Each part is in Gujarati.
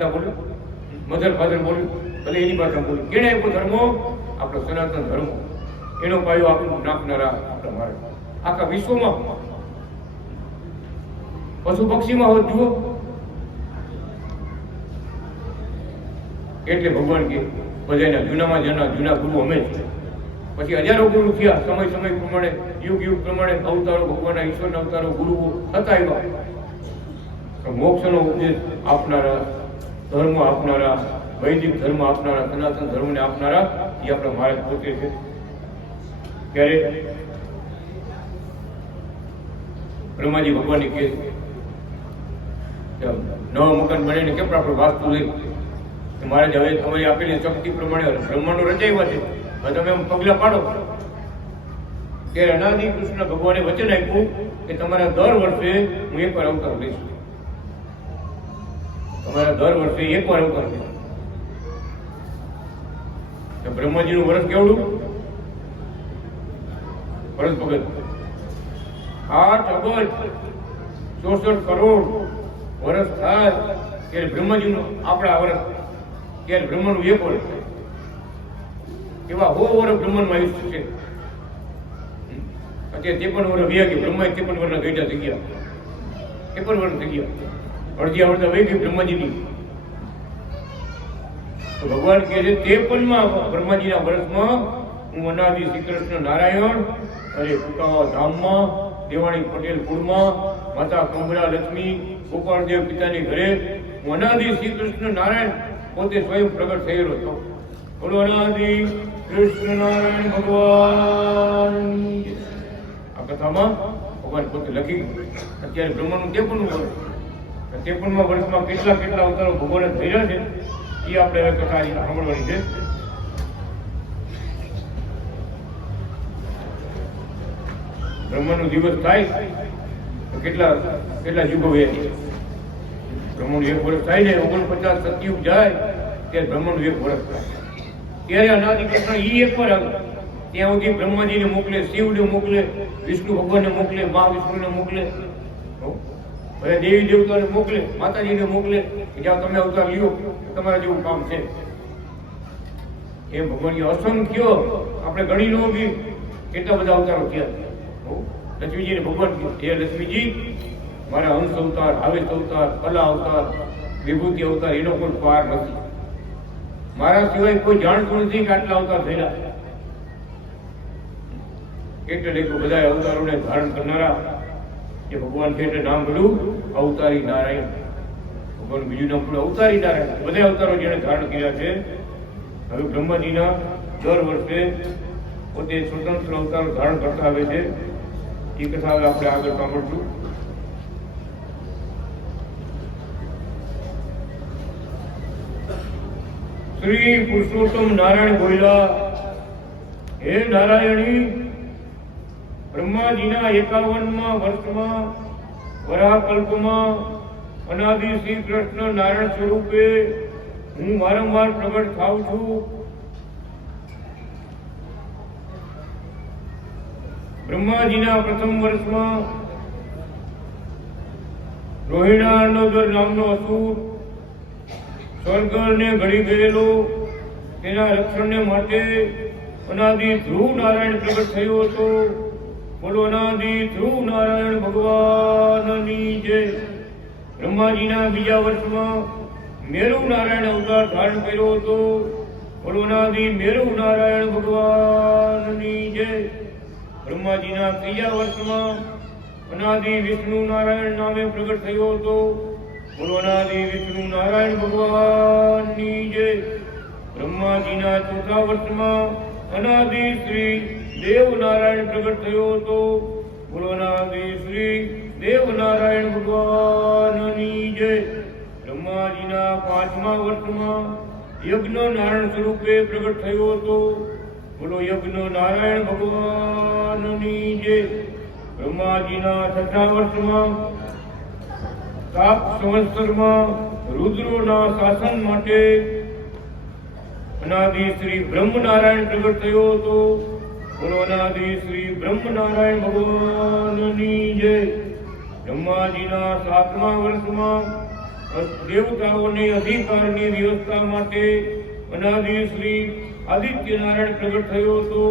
માતા બોલ્યું, મધર ફાધર બોલ્યું, ભલે એની ભાષા બોલ્યું. કેને આપ્યો ધર્મો? આપણો સનાતન ધર્મ. એનો પાયો આપણું નાખનારા આપણા મારે આખા વિશ્વમાં પશુ પક્ષીમાં હોત જુઓ. એટલે ભગવાન કે બધાના જૂનામાં જૂના ગુરુ અમે જ. પછી હજારો ગુરુ થયા, સમય પ્રમાણે, યુગ પ્રમાણે અવતારો, ભગવાનના ઈશ્વરના અવતારો, ગુરુઓ હતા એવા. મોક્ષનો ઉપદેશ આપનારા, ધર્મ આપનારા, વૈદિક ધર્મ આપનારા, સનાતન ધર્મને આપનારા એ આપણા મહારાજ પોતે છે. ત્યારે બ્રહ્માજી ભગવાનની કે નવા મકાન બનીને કેમ આપણે વાસ્તુ લઈ મહારાજ હવે તમારી આપેલી શક્તિ પ્રમાણે બ્રહ્માંડો રચાવ્યા છે, હવે તમે એમ પગલા પાડો. ત્યારે અનાદિ કૃષ્ણ ભગવાને વચન આપ્યું કે તમારા દર વર્ષે હું એકવાર અવતાર લઈશ. તમારા દર વર્ષે એકવાર અવતાર લઈશ. બ્રહ્માજીનું વર્ષ કેવડું? વર્ષ ભગત 8 અબજ 64 કરોડ વર્ષ થાય ત્યારે બ્રહ્માજીનું આપણા વર્ષ, ત્યારે બ્રહ્માનું એક વર્ષ થાય. એવા 100 વર્ષ બ્રહ્માંડમાં આયુષ્ય છે. અત્યારે 53 વર્ષ વ્યા ગયા. બ્રહ્મા 53 વર્ષના ગઈઢા થઈ ગયા, 53 વર્ષ થઈ ગયા. અડધી આવડતા વહી ગઈ બ્રહ્માજીની. તો ભગવાન કહે છે 53માં બ્રહ્માજીના વર્ષમાં હું અનાદિ શ્રી કૃષ્ણ નારાયણ અને કુકાવા ધામમાં, દેવાણી પટેલ કુળમાં, માતા કંબરા લક્ષ્મી ગોપાળદેવ પિતાની ઘરે હું અનાદિ શ્રી કૃષ્ણ નારાયણ પોતે સ્વયં પ્રગટ થયેલો હતો. બોલો અનાદિ કૃષ્ણ નારાયણ ભગવાન. આ કથામાં ભગવાન પોતે લખી. અત્યારે બ્રહ્માનું 53 વર્ષ, 53માં વર્ષમાં કેટલા અવતારો ભગવાને થયેલા છે એ આપણે હવે કથા સાંભળવાની છે. બ્રહ્માનો દિવસ થાય તો કેટલા યુગો વ્યા છે. બ્રહ્માનું 1 વર્ષ થાય ને 49 સતયુગ જાય ત્યારે બ્રહ્માનું 1 વર્ષ થાય. ત્યારે અનાદિ કૃષ્ણ ઈ એકવાર આવે ત્યાં સુધી બ્રહ્માજીને મોકલે, શિવને મોકલે, વિષ્ણુ ભગવાનને મોકલે, મહાવિષ્ણુને મોકલે, બધા દેવી દેવતાને મોકલે, માતાજીને મોકલે કે જ્યાં તમે અવતાર લ્યો તમારા જેવું કામ છે. એ ભગવાનની અસંખ્ય આપણે ગણી લો કે કેટલા બધા અવતારો થયા. લક્ષ્મીજીને ભગવાન હે લક્ષ્મીજી મારા અંશ અવતાર, આવેશ અવતાર, કલા અવતાર, વિભૂતિ અવતાર એનો કોઈ પાર નથી. મારા સિવાય કોઈ જાણતું નથી કે આટલા અવતાર થયેલા. એટલે બધા અવતારોને ધારણ કરનારા જે ભગવાન છે એટલે નામ પડ્યું અવતારી નારાયણ. ભગવાન બીજું નામ પડ્યું અવતારી નારાયણ. બધા અવતારો જેને ધારણ કર્યા છે. હવે બ્રહ્માજીના દર વર્ષે પોતે સ્વતંત્ર અવતારો ધારણ કરતા આવે છે. એ કથા હવે આપણે આગળ સાંભળશું. શ્રી પુરુષોત્તમ નારાયણ બોલ્યા, હે નારાયણી, બ્રહ્માજીના 51માં વર્ષમાં વરાહકલ્પમાં અનાદિ શ્રી કૃષ્ણ નારાયણ સ્વરૂપે હું વારંવાર પ્રગટ થાઉં છું. બ્રહ્માજીના પ્રથમ વર્ષમાં રોહિણા અર્ણોદર નામનો અસુર સ્વર્ગને ઘડી ગયેલો, તેના રક્ષણને માટે અનાદિ ધ્રુવ નારાયણ પ્રગટ થયો હતો. બોલો અનાદિ ધ્રુવ નારાયણ ભગવાનની જય. બ્રહ્માજીના બીજા વર્ષમાં મેરુ નારાયણ અવતાર ધારણ કર્યો હતો. બોલો અનાદિ મેરુ નારાયણ ભગવાનની જય. બ્રહ્માજીના ત્રીજા વર્ષમાં અનાદિ વિષ્ણુ નારાયણ નામે પ્રગટ થયો હતો. બોલો અનાદિ વિષ્ણુ નારાયણ ભગવાનની જય. બ્રહ્માજીના ચોથા વર્ષમાં અનાદિ શ્રી દેવ નારાયણ પ્રગટ થયો હતો. બોલો અનાદિ શ્રી દેવ નારાયણ ભગવાનની જય. બ્રહ્માજીના પાંચમા વર્ષમાં યજ્ઞ નારાયણ સ્વરૂપે પ્રગટ થયો હતો. બોલો યજ્ઞ નારાયણ ભગવાનની જય. બ્રહ્માજીના છઠ્ઠા વર્ષમાં 7 સંવત્સરમાં રુદ્રોના શાસન માટે અનાદિ શ્રી બ્રહ્મ નારાયણ પ્રગટ થયો હતો. બોલો અનાદિ શ્રી બ્રહ્મ નારાયણ ભગવાનની જય. બ્રહ્માજીના 7મા વર્ષમાં દેવતાઓને અધિકારની વ્યવસ્થા માટે અનાદિ શ્રી આદિત્ય નારાયણ પ્રગટ થયો હતો.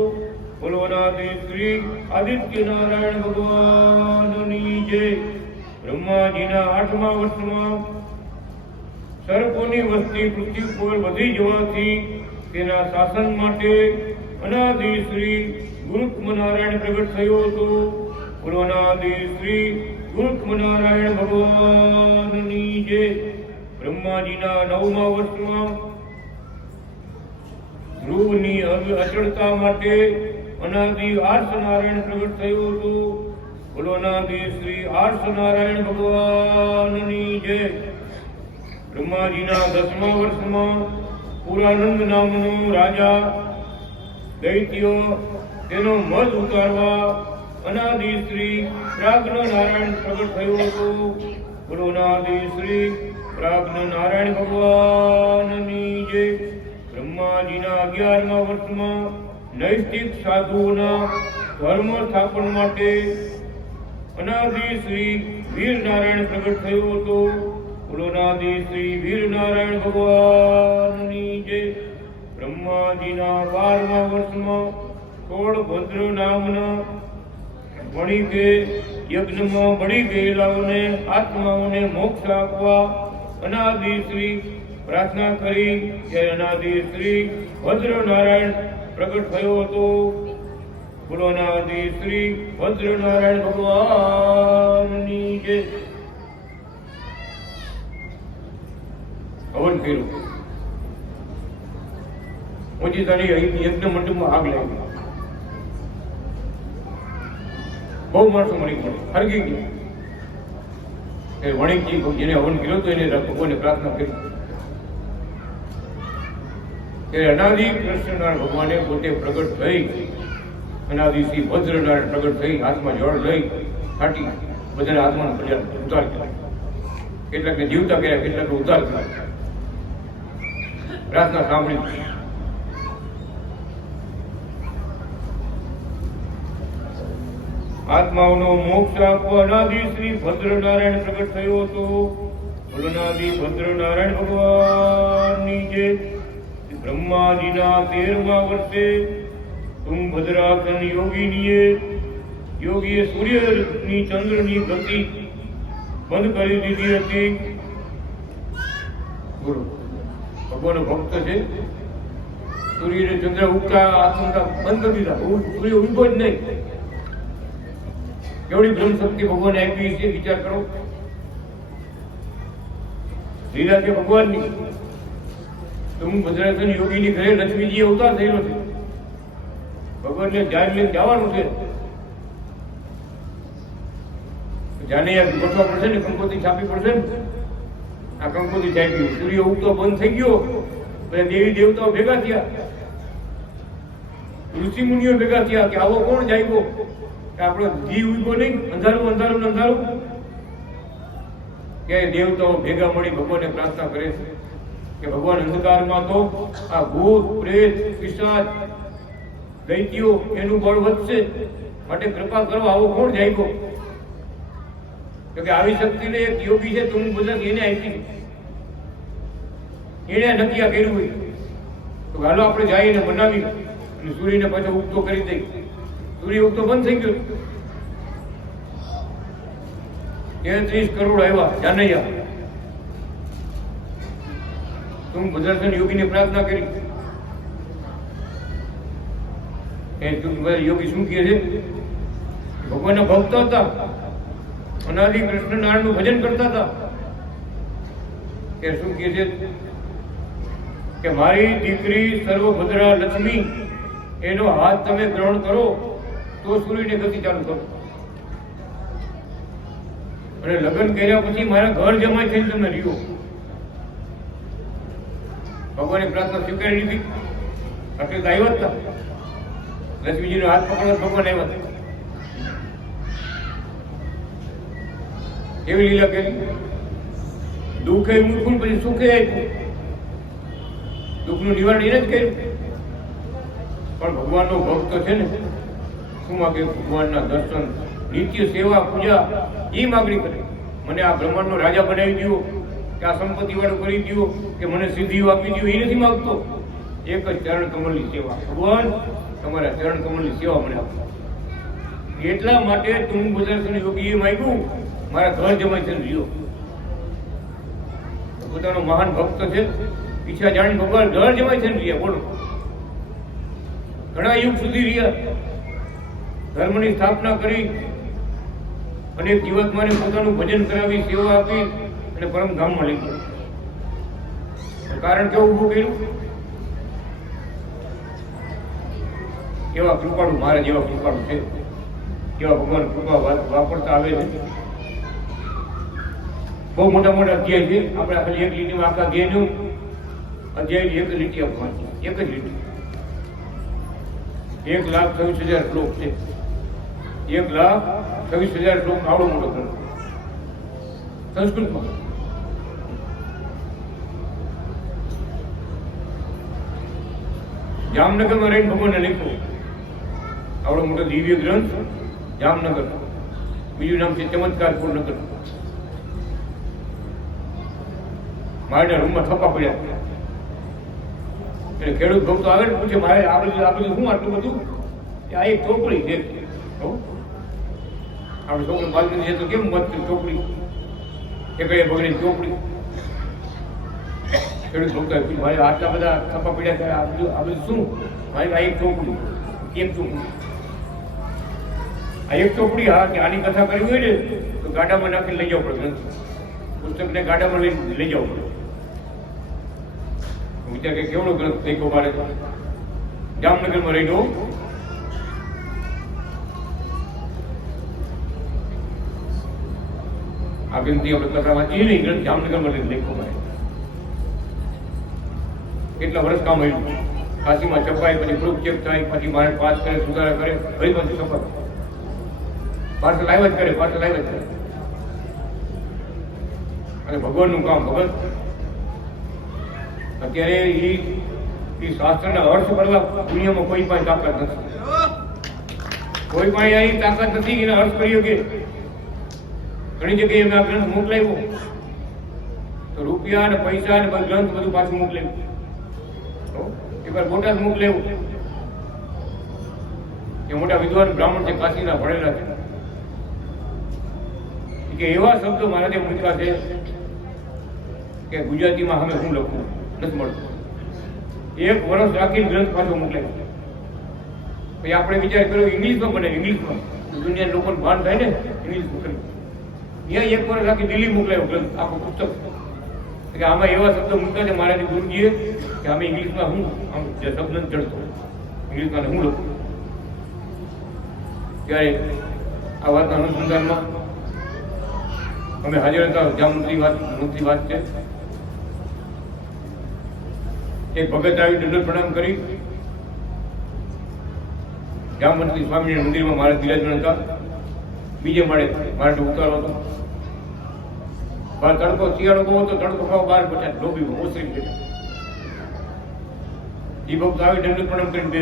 બોલો અનાદિ શ્રી આદિત્ય નારાયણ ભગવાનની જય. બ્રહ્માજીના 8મા વર્ષમાં સર્પોની વસ્તી પૃથ્વી પર વધી જવાથી તેના શાસન માટે અનાદિ શ્રી ગુરુત્મ નારાયણ પ્રગટ થયો હતો. બોલો અનાદિ શ્રી ગુરુત્મ નારાયણ ભગવાનની જય. બ્રહ્માજીના 9મા વર્ષમાં ધ્રુવની અચળતા માટે અનાદિ આર્ષ નારાયણ પ્રગટ થયો હતો. બોલો અનાદિ શ્રી આર્ષ નારાયણ ભગવાનની જય. બ્રહ્માજીના 10મા વર્ષમાં પુરાનંદ નામનો રાજા દૈત્યો તેનો મધ ઉતારવા અનાદિ શ્રી પ્રાજ્ઞ નારાયણ પ્રગટ થયો હતો. બોલો અનાદિ શ્રી પ્રાજ્ઞ નારાયણ ભગવાનની જય. બ્રહ્માજીના 11મા વર્ષમાં નૈષ્ઠિક સાધુઓના ધર્મ સ્થાપન માટે અનાદિ શ્રી વીર નારાયણ પ્રગટ થયો હતો. બોલો અનાદિ શ્રી વીર નારાયણ ભગવાનની જય. બ્રહ્માજીના 12મા વર્ષમાં થોડભદ્ર નામના વણિકે યજ્ઞમાં બળી ગયેલાઓને આત્માઓને મોક્ષ આપવા અનાદિ શ્રી પ્રાર્થના કરી કે અનાદિ શ્રી ભદ્ર નારાયણ પ્રગટ થયો હતો. બોલો અનાદિ શ્રી ભદ્ર નારાયણ ભગવાનની જય. હવન કર્યું. ઓચિતાની યજ્ઞ મંડપમાં આગ લાગી. બહુ માણસો મળી ગયા, હરગી ગયા. એ વણિકજી જેને હવન કર્યો તો એને ભગવાનને પ્રાર્થના કરી. ત્યારે અનાદિ કૃષ્ણનારાયણ ભગવાને પોતે પ્રગટ થઈ, અનાદિ શ્રી ભદ્રનારાયણ પ્રગટ થઈ, હાથમાં જળ લઈ છાંટી બધાને હાથમાં ઉતાર કર્યા. કેટલાકને જીવતા કર્યા, કેટલાકને ઉતાર કર્યા. પ્રાર્થના સાંભળી. આત્માઓનો મોક્ષ આપવા અનાદિ શ્રી ભદ્રનારાયણ પ્રગટ થયો હતો. અનાદિ ભદ્રનારાયણ ભગવાનની જય. બ્રહ્માજીના 13મા વર્ષે તુંગભદ્રાસન યોગીએ સૂર્યની ચંદ્રની ગતિ બંધ કરી દીધી હતી. બોલો, ભગવાનનો ભક્ત છે. સૂર્ય ચંદ્ર ઉગતા આત્મતા બંધ કરી દીધા. સૂર્ય ઉગો જ નહીં. કેવડી બ્રહ્મ શક્તિ ભગવાને આપી છે, વિચાર કરો. લીલા છે ભગવાનની. તુંગભદ્રાસન યોગીની ઘરે લક્ષ્મીજી અવતાર થયેલો છે. ભગવાનને ધ્યાન લઈને જવાનું છે. જાને ગોઠવા પડશે ને, કંકોત્રી છાપવી પડશે ને. આ કંકોત્રી છાપી, સૂર્ય ઉગતો બંધ થઈ ગયો. બધા દેવી દેવતાઓ ભેગા થયા, ઋષિ મુનિઓ ભેગા થયા કે આવો કોણ જાગ્યો કે આપણો દી ઉગ્યો નહીં, અંધારું અંધારું અંધારું. કે દેવતાઓ ભેગા મળી ભગવાનને પ્રાર્થના કરે છે કે ભગવાન, અંધકારમાં તો આ ભૂત પ્રેત પિશાચ દૈત્યો એનું બળ વધશે, માટે કૃપા કરો, આવો કોણ જાગ્યો. કે આવી શક્તિને એક યોગી છે તુંગભદ્ર એને આપી, એને નક્કી કર્યું હોય તો હાલો આપણે જઈને બનાવી અને સૂર્યને પાછો ઉગતો કરી દઈ. સૂર્ય ઉગતો બંધ થઈ ગયો. 33 કરોડ આવ્યા જાનૈયા. તુંગભદ્રાસન યોગીને પ્રાર્થના કરી. યોગી શું કહે છે? ભગવાનના ભક્ત હતા, અનાદિ કૃષ્ણ નારાયણનું ભજન કરતા હતા. કે શું કહે છે કે મારી દીકરી સર્વભદ્રા લક્ષ્મી એનો હાથ તમે ગ્રહણ કરો તો સૂર્યને ગતિ ચાલુ કરો. અને લગ્ન કર્યા પછી મારા ઘર જમાઈ થઈને તમે રહ્યો. ભગવાને પ્રાર્થના સ્વીકારી લીધી. એટલે તો આવ્યા હતા. લક્ષ્મીજીનો હાથ પકડવા ભગવાન આવ્યા હતા. એવી લીલા કરી. દુઃખ એ મૂકવું પછી સુખે આપ્યું. દુઃખનું નિવારણ એને જ કર્યું. પણ ભગવાનનો ભક્ત છે ને, શું માગે? ભગવાનના દર્શન, નિત્ય સેવા, પૂજા, એ માગણી કરે. મને આ બ્રહ્માંડનો રાજા બનાવી દો, કે આ સંપત્તિ વાળું કરી દો કે મને સિદ્ધિઓ આપી દો, એ નથી માંગતો. એક જ ચરણ કમળની સેવા. ભગવાન તમારા ચરણ કમળની સેવા મને આપો. એટલા માટે તુંગભદ્ર યોગીએ માંગ્યું મારા ઘર જમાઈ છે રહ્યો. પોતાનો મહાન ભક્ત છે, ઈચ્છા જાણી ભગવાન ઘર જમાઈ છે રહ્યા. બોલો, ઘણા યુગ સુધી રહ્યા, ધર્મની સ્થાપના કરી, અનેક જીવાત્માને પોતાનું ભજન કરાવી, સેવા આપી અને પરમધામમાં લઈ ગયા. કારણ કેવું ઊભું કર્યું? એવા કૃપાળુ, મારા જેવા કૃપાળુ છે, એવા ભગવાન કૃપા વાપરતા આવે છે. બહુ મોટા મોટા અધ્યાય છે. આપણે ખાલી એક લીટીમાં આખા અધ્યાયનું અધ્યાય એક લીટી આપવાની, એક જ લીટી. 1,26,000 શ્લોક છે. 1,26,000 શ્લોક આવડો મોટો ગ્રંથ સંસ્કૃતમાં. જામનગરમાં રહીને ભગવાનને લખ્યો આવડો મોટો દિવ્ય ગ્રંથ. જામનગર, બીજું નામ છે ચમત્કારપુર નગર. મારા રૂમમાં થપ્પા પડ્યા. એટલે ખેડૂત ભક્તો આવે ને પૂછે, મારે આ બધું શું આટલું બધું? આ એક ચોપડી છે. આપણે છોકરી બાજુ છે તો કેમ મત ચોપડી, એ કઈ બગડી ચોપડી. ખેડૂત ભક્તો મારે આટલા બધા થપ્પા પડ્યા છે, આ બધું શું? મારી આ એક ચોપડી, એક ચોપડી, આ એક ચોપડી. હા, કે આની કથા કરવી હોય ને તો ગાડામાં નાખીને લઈ જવું પડે. પુસ્તકને ગાડામાં લઈ જવું પડે. વિચાર કે કેવડો ગ્રંથ દેખો મારે. જામનગરમાં રહીને આ ગ્રંથની આપણે કથા વાંચીએ નહીં. ગ્રંથ જામનગરમાં રહીને દેખો મારે. કેટલા વર્ષ કામ આવ્યું. કાશીમાં છપાય, પછી ગ્રુપ ચેક થાય, પછી મારે પાસ કરે, સુધારા કરે, ફરી પાછી છપાય, પાર્સલ આવ્યા જ કરે, પાર્સલ આવ્યા જ કરે. અને ભગવાનનું કામ ભગત. અત્યારે એ શાસ્ત્રના અર્થ કરવા દુનિયામાં કોઈ પાસે તાકાત નથી. કોઈ પાસે અહીં તાકાત નથી એના અર્થ કર્યો કે ઘણી જગ્યાએ મેં આ ગ્રંથ મોકલાવ્યો તો રૂપિયા અને પૈસા અને ગ્રંથ બધું પાછું મોકલાવ્યું. એકવાર બોટાદ મોકલાવ્યું કે મોટા વિદ્વાન બ્રાહ્મણ છે, કાશીના ભણેલા છે, કે એવા શબ્દો મારા જે મૂક્યા છે કે ગુજરાતીમાં અમે શું લખવું નથી મળતું. 1 વર્ષ રાખીને ગ્રંથ પાછો મોકલાય. પછી આપણે વિચાર કર્યો ઇંગ્લિશમાં બને, ઇંગ્લિશમાં દુનિયા લોકોને ભાન થાય ને ઇંગ્લિશમાં કર્યું. ત્યાં 1 વર્ષ રાખી દિલ્હી મોકલાયો ગ્રંથ, આખું પુસ્તક. કે આમાં એવા શબ્દો મૂક્યા છે મારાથી ગુરુજીએ કે અમે ઇંગ્લિશમાં હું આમ જે શબ્દ નથી ચડતો, ઇંગ્લિશમાં હું લખું. ત્યારે આ વાતના અનુસંધાનમાં અમે હાજર હતા. જામનગરની વાત છે. એક ભગત આવી દંડોત પ્રણામ કરી. જામવંતી સ્વામીના મંદિરમાં મારે બિરાજમાન હતા. બીજે માળે મારે ઉતારો હતો. બહાર તડકો, શિયાળો બહુ હતો, તડકો ખાવ બહાર પચાસ લોબીમાં ઓસરી ગયા. એ ભક્ત આવી દંડોત પ્રણામ કરીને બે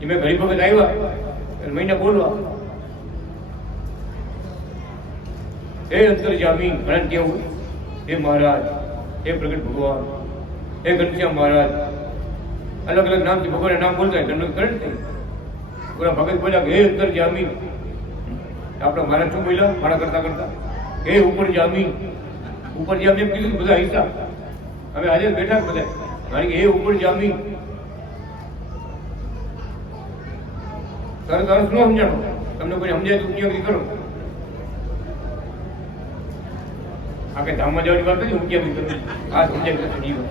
એ મેં ઘણી ભગત આવ્યા મહિના બોલવા, હે અંતરજામી ઘણા કેવું, હે મહારાજ, હે પ્રગટ ભગવાન, હે ઘનશ્યામ મહારાજ. અલગ અલગ નામથી ભગવાનના નામ બોલતા દંડોત કરે ને. પૂરા ભગત બોલ્યા કે હે અંતરજામી. આપણે મહારાજ શું બોલ્યા મારા કરતા કરતા? હે ઉપર જામી. ઉપર જામી એમ કીધું બધા હિસાબ. હવે આજે બેઠા બધા કારણ કે હે ઉપર જામી. તરત અર્થ ન સમજાણો. તમને કોઈ સમજાય તો ઉપયોગી કરો. આ કઈ ધામમાં જવાની વાત નથી ઉપયોગી કરો. આ સમજાય કરશે જીવન.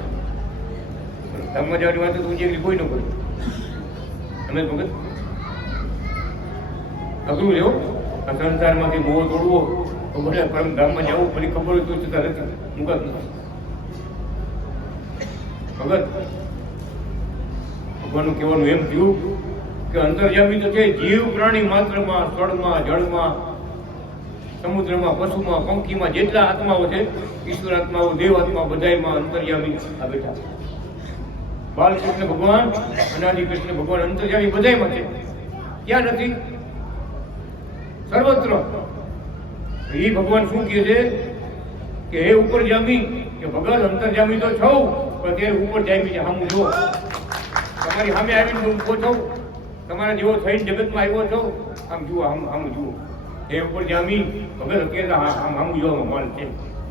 ધામમાં જવાની વાત તો ઉપયોગી કોઈ ન કરે. તમે ભગત અઘરું લેવો. આ સંસારમાંથી મોહ તોડવો તો ભલે પરમ ધામમાં જવું ફરી ખબર હોય તો છતાં નથી મુકત નથી. ભગત ભગવાનનું કહેવાનું એમ થયું કે અંતર્યામી તો છે જીવ પ્રાણી માત્રમાં, સ્થળમાં, જળમાં, સમુદ્રમાં, પશુમાં, પંખીમાં જેટલા આત્માઓ છે, ઈશ્વર આત્માઓ, દેવ આત્મા, બધાયમાં અંતર્યામી આ બેઠા. બાલકૃષ્ણ ભગવાન, અનાદિ કૃષ્ણ ભગવાન અંતર્યામી બધાયમાં છે. ક્યાં નથી? સર્વત્ર. એ ભગવાન શું કહે છે કે હે ઉપર જામી કે ભગત અંતર્જામી તો છો પણ ત્યારે ઉપર જામી છે સામું જુઓ તમારી સામે આવીને ઉભો છો તમારા જેવો થઈને જગતમાં આવ્યો છો આમ જુઓ આમ જુઓ એ ઉપર જામી ભગત અત્યારે સામું જોવામાં માલ છે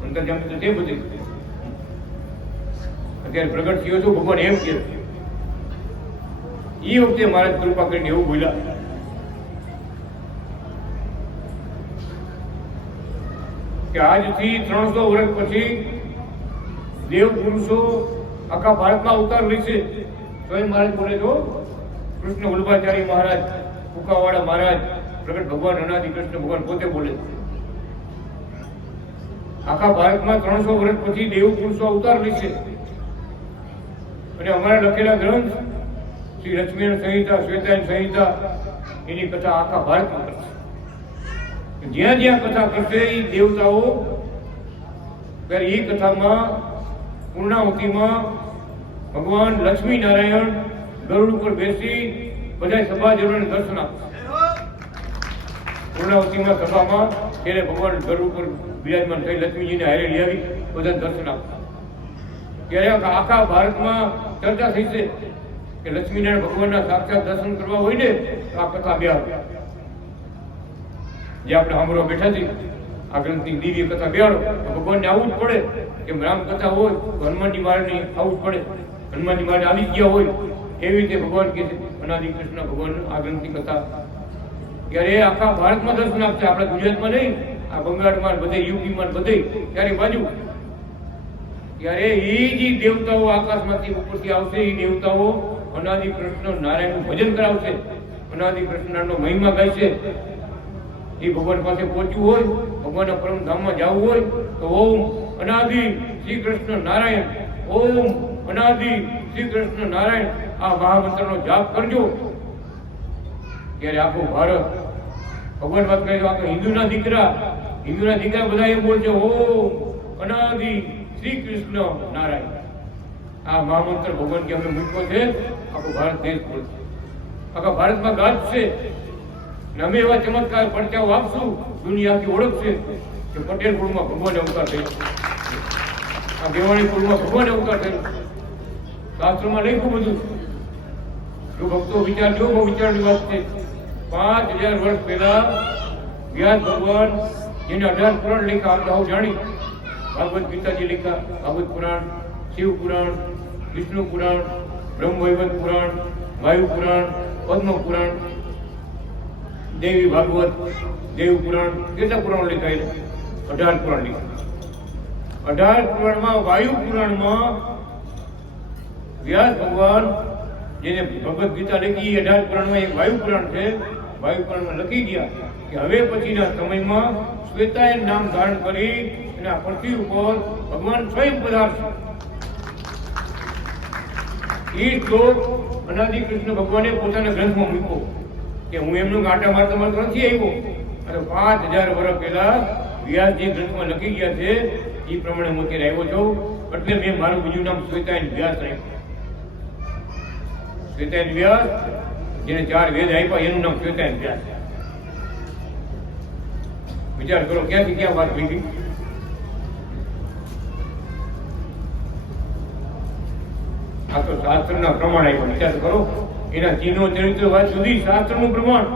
અંતર્જામી તો તે બધી અત્યારે પ્રગટ થયો છું ભગવાન એમ કે એ વખતે મહારાજ કૃપા કરીને એવું બોલ્યા કે આજથી 300 વર્ષ પછી દેવ પુરુષો આખા ભારતમાં અવતાર લેશે તો એ મહારાજ બોલે છો કૃષ્ણ વલ્લભાચાર્ય મહારાજ કુકાવાડા મહારાજ પ્રગટ ભગવાન અનાદિ કૃષ્ણ ભગવાન પોતે બોલે આખા ભારતમાં 300 વર્ષ પછી દેવ પુરુષો અવતાર લેશે અને અમારા લખેલા ગ્રંથ શ્રી લક્ષ્મીનારાયણ સંહિતા શ્વેતાયન સંહિતા એની કથા આખા ભારતમાં કરશે જ્યાં જ્યાં કથા કરશે એ દેવતાઓ ત્યારે એ કથામાં પૂર્ણાવતીમાં ભગવાન લક્ષ્મી નારાયણ ગરુડ ઉપર બેસી બધા સભાજનોને દર્શન આપશે પૂર્ણાવતીમાં સભામાં ત્યારે ભગવાન ગરુડ ઉપર બિરાજમાન થઈ લક્ષ્મીજીને હારે લઈ આવી બધા દર્શન આપશે ત્યારે આખા ભારતમાં ચર્ચા થઈ છે કે લક્ષ્મીનારાયણ ભગવાનના સાક્ષાત દર્શન કરવા હોય ને તો આ કથા બે જે આપણે સાંભળવા બેઠા છીએ આ ગ્રંથની દિવ્ય કથા બેહાડો તો ભગવાનને આવવું જ પડે કેમ રામ કથા હોય તો હનુમાનજી મહારાજની આવવું જ પડે હનુમાનજી મહારાજ આવી ગયા હોય એવી રીતે ભગવાન કે છે અનાદિ કૃષ્ણ ભગવાન આ ગ્રંથની કથા ત્યારે આખા ભારતમાં દર્શન આપશે આપણા ગુજરાતમાં નહીં આ બંગાળમાં બધે યુપીમાં બધે ત્યારે બાજુ ત્યારે એ જે દેવતાઓ આકાશમાંથી ઉપરથી આવશે એ દેવતાઓ અનાદિ કૃષ્ણ નારાયણનું ભજન કરાવશે અનાદિ કૃષ્ણનો મહિમા ગાય છે એ ભગવાન પાસે પહોંચવું હોય ભગવાનના પરમ ધામમાં જવું હોય તો ઓમ અનાદિ શ્રી કૃષ્ણ નારાયણ ઓમ અનાદિ શ્રી કૃષ્ણ નારાયણ આ મહામંત્રનો જાપ કરજો ત્યારે આખું ભારત ભગવાન વાત કરે આખા હિન્દુના દીકરા બધા એમ બોલશે ઓમ અનાદિ શ્રી કૃષ્ણ નારાયણ આ મહામંત્ર ભગવાન કે અમને મૂક્યો છે આખો ભારત દેશ બોલશે આખા ભારતમાં ગાજશે અમે એવા ચમત્કાર પડચાઓ આપશું દુનિયા આખી ઓળખશે કે પટેલ કુળમાં ભગવાન અવતાર થયો આ દેવાણી કુળમાં ભગવાન અવતાર થયો શાસ્ત્રમાં લખ્યું બધું જો ભક્તો વિચારજો બહુ વિચારની વાત છે 5000 વર્ષ પહેલા વ્યાસ ભગવાન જેને 18 પુરાણ લખ્યા આપણે આવું જાણી ભાગવત ગીતાજી લખ્યા ભાગવત પુરાણ શિવ પુરાણ વિષ્ણુ પુરાણ બ્રહ્મ વૈવત પુરાણ વાયુ પુરાણ પદ્મ પુરાણ દેવી ભાગવત દેવ પુરાણ કેટલા પુરાણ લખાયેલા 18 પુરાણ લખ્યા 18 પુરાણમાં વાયુ પુરાણમાં વ્યાસ ભગવાન જેને ભગવદ ગીતા લખી 18 પુરાણમાં એક વાયુ પુરાણ છે વાયુ પુરાણમાં લખી ગયા કે હવે પછીના સમયમાં શ્વેતાયન નામ ધારણ કરી અને આ પૃથ્વી ઉપર ભગવાન સ્વયં પધારશે એ શ્લોક અનાદિ કૃષ્ણ ભગવાને પોતાના ગ્રંથમાં મૂક્યો કે હું એમનું આટા મારતો નથી આવ્યો અને 5000 વર્ષ પહેલા વ્યાસજી ગ્રંથમાં લખી ગયા છે એ પ્રમાણે હું અત્યારે આવ્યો છું એટલે મેં મારું બીજું નામ શ્વેતાયન વ્યાસ રાખ્યું શ્વેતાયન વ્યાસ જેને 4 વેદ આપ્યા એનું નામ શ્વેતાયન વ્યાસ વિચાર કરો ક્યાંથી ક્યાં વાત થઈ ગઈ આ તો શાસ્ત્રના પ્રમાણ આપ્યા વિચાર કરો એના ચિહ્નો ચરિત્ર વાત સુધી શાસ્ત્રનું પ્રમાણ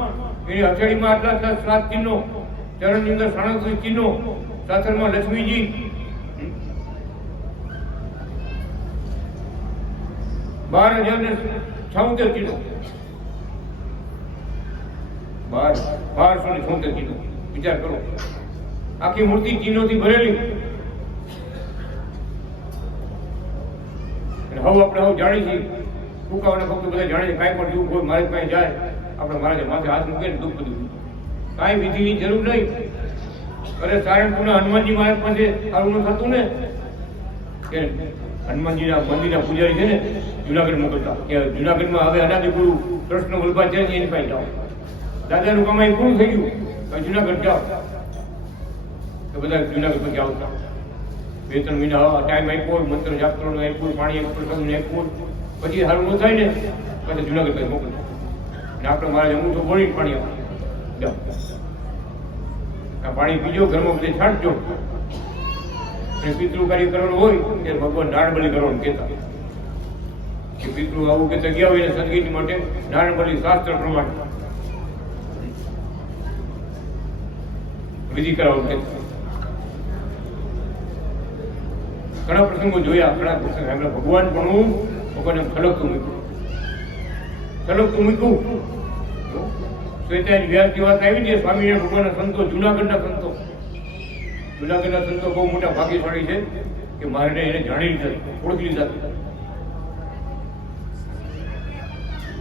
એની અષાઢીમાં આટલા 7 ચિહ્નો ચરણની અંદર 37 ચિહ્નો શાસ્ત્રમાં લક્ષ્મીજી 12,076 ચિહ્નો 1276 ચિહ્નો વિચાર કરો આખી મૂર્તિ ચિહ્નોથી ભરેલી હવે આપણે હવે જાણી છીએ ટૂંકાવાના ફક્ત બધા જાણે છે કાંઈ પણ દુઃખ હોય મારે પાસે જાય આપણે મારા માથે હાથ મૂકે ને દુઃખ બધું કાંઈ વિધિની જરૂર નહીં અરે સારણપુરના હનુમાનજી મહારાજ પાસે સારું ન થતું ને કે હનુમાનજીના મંદિરના પૂજારી છે ને જુનાગઢ મોકલતા કે જુનાગઢમાં હવે અનાદિ ગુરુ કૃષ્ણ વલ્લભાચાર્ય એની પાસે જાઓ દાદાનું કમાઈ પૂરું થઈ ગયું જુનાગઢ જાઓ તો બધા જુનાગઢ પછી આવતા 2-3 મહિના ટાઈમ આપ્યો મંત્ર જાપ કરવાનો આપ્યું પાણી આપ્યું પછી સારું ન થાય ને પછી જુનાગઢ પછી મોકલતા અને આપણે મારે જમવું તો બોલી પાણી આપવું આ પાણી પીજો ઘરમાં બધે છાંટજો અને પિતૃ કાર્ય કરવાનું હોય ત્યારે ભગવાન નારાયણ બલિ કરવાનું કહેતા કે પિતૃ આવું કે ગયા હોય સદગતિ માટે નારાયણ બલિ શાસ્ત્ર પ્રમાણે વિધિ કરાવવાનું કહેતા. ઘણા પ્રસંગો જોયા, ઘણા પ્રસંગ આપણે ભગવાન પણ ભગવાને ખલકતું મૂક્યું. શ્વેતાયન વ્યાસની વાત આવી છે. સ્વામિનારાયણ ભગવાનના સંતો, જુનાગઢના સંતો બહુ મોટા ભાગ્યશાળી છે કે મારે એને જાણી લીધા, ઓળખી લીધા.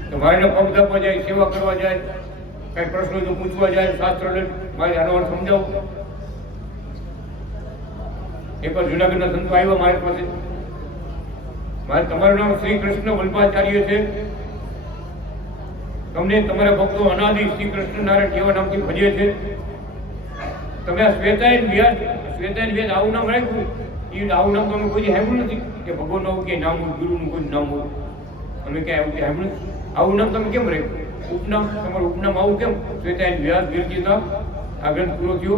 તો મારે પગ દાપવા જાય, સેવા કરવા જાય, કઈ પ્રશ્નો તો પૂછવા જાય, શાસ્ત્ર મારે આનો અર્થ સમજાવો. એકવાર જુનાગઢના સંતો આવ્યા મારી પાસે. મારે તમારું નામ શ્રી કૃષ્ણ વલ્ભાચાર્ય છે, તમને તમારા ભક્તો અનાદિ શ્રી કૃષ્ણ નારાયણ કેવા નામથી ભજે છે, તમે આ શ્વેતાયન વ્યાસ આવું નામ રાખ્યું, એ આવું નામ તમે કોઈ સાંભળ્યું નથી કે ભગવાનનું આવું કે નામ હોય, ગુરુનું કોઈ નામ હોય, અમે ક્યાં આવું સાંભળ્યું? આવું નામ તમે કેમ રાખ્યું? ઉપનામ, તમારું ઉપનામ આવું કેમ? શ્વેતાયન વ્યાસ વીરજીના આ ગ્રંથ પૂરો થયો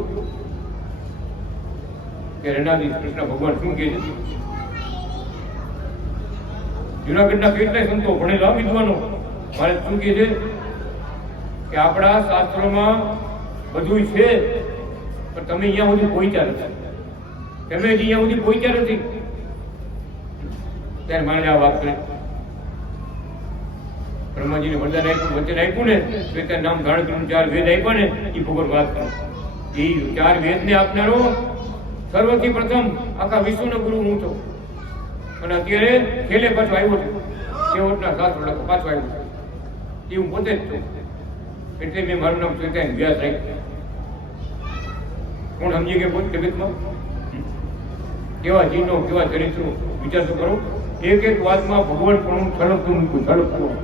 કે અનાદિ કૃષ્ણ ભગવાન શું કહે છે? જુનાગઢના કેટલાય સંતો ભણેલા વિદ્વાનો મારે શું કહે છે કે આપણા શાસ્ત્રોમાં બધું છે, પણ તમે અહીંયા સુધી પહોંચ્યા નથી, તમે હજી અહીંયા સુધી પહોંચ્યા નથી. ત્યારે મારે આ વાત કરી, બ્રહ્માજીને વરદાન આપ્યું, વચન આપ્યું ને, શ્વેતાયન નામ ધારણ કરીને 4 વેદ આપ્યા ને, એ ભગવાન વાત કરે. એ 4 વેદને આપનારો સર્વથી પ્રથમ આખા વિશ્વનો ગુરુ હું છું. અને અત્યારે છેલ્લે પાછો આવ્યો છું, છેવટના 7 વર્ષ પાછો આવ્યો છું, એ હું પોતે જ છું. એટલે મેં મારું નામ શ્વેતાયન વ્યાસ રાખ્યું. કોણ સમજી ગયા કોઈ જગતમાં? કેવા ચિહ્નો, કેવા ચરિત્રો, વિચાર તો કરો. એક વાતમાં ભગવાન પણ છલકતું મૂક્યું.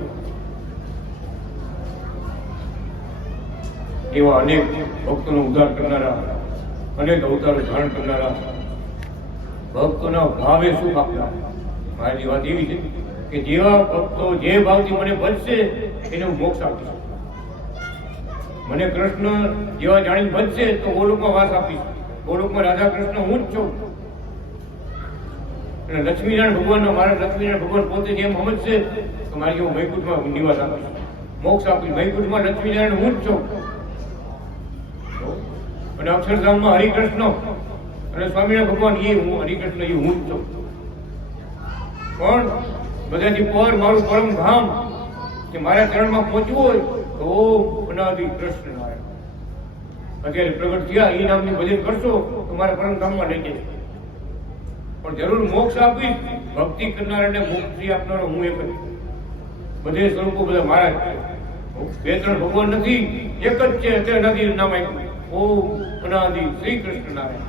એવા અનેક ભક્તોનો ઉદ્ધાર કરનારા, અનેક અવતારો ધારણ કરનારા, ભક્તોના ભાવે સુખ આપનારા. મારી વાત એવી છે કે જેવા ભક્તો જે ભાવથી મને ભજશે એને હું મોક્ષ આપીશ. મને કૃષ્ણ જેવા જાણી ભજશે તો ગોલોકમાં વાસ આપીશ. ગોલોકમાં રાધા કૃષ્ણ હું જ છું. અને લક્ષ્મીનારાયણ ભગવાનનો, મારા લક્ષ્મીનારાયણ ભગવાન પોતે જેમ સમજશે તો મારી હું વૈકુંઠમાં નિવાસ આપીશ, મોક્ષ આપીશ. વૈકુંઠમાં લક્ષ્મીનારાયણ હું જ છું. અને અક્ષરધામમાં હરિકૃષ્ણ અને સ્વામિનારાયણ ભગવાન એ હું, હરિકૃષ્ણ એ હું જ છું. પણ બધાથી પર મારું પરમ ધામ કે મારા ચરણમાં પહોંચવું હોય તો ઓમ અનાદિ કૃષ્ણ નારાયણ અત્યારે પ્રગટ થયા, એ નામની ભજન કરશો તો મારા પરમ ધામમાં લઈ જાય. પણ જરૂર મોક્ષ આપીશ. ભક્તિ કરનારાને મુક્તિ આપનારો હું એક જ. બધે સ્વરૂપો બધા મારા જ છે. 2-3 ભગવાન નથી, એક જ છે. અત્યારે અનાદિ નામ આપ્યું, ઓમ અનાદિ શ્રી કૃષ્ણ નારાયણ.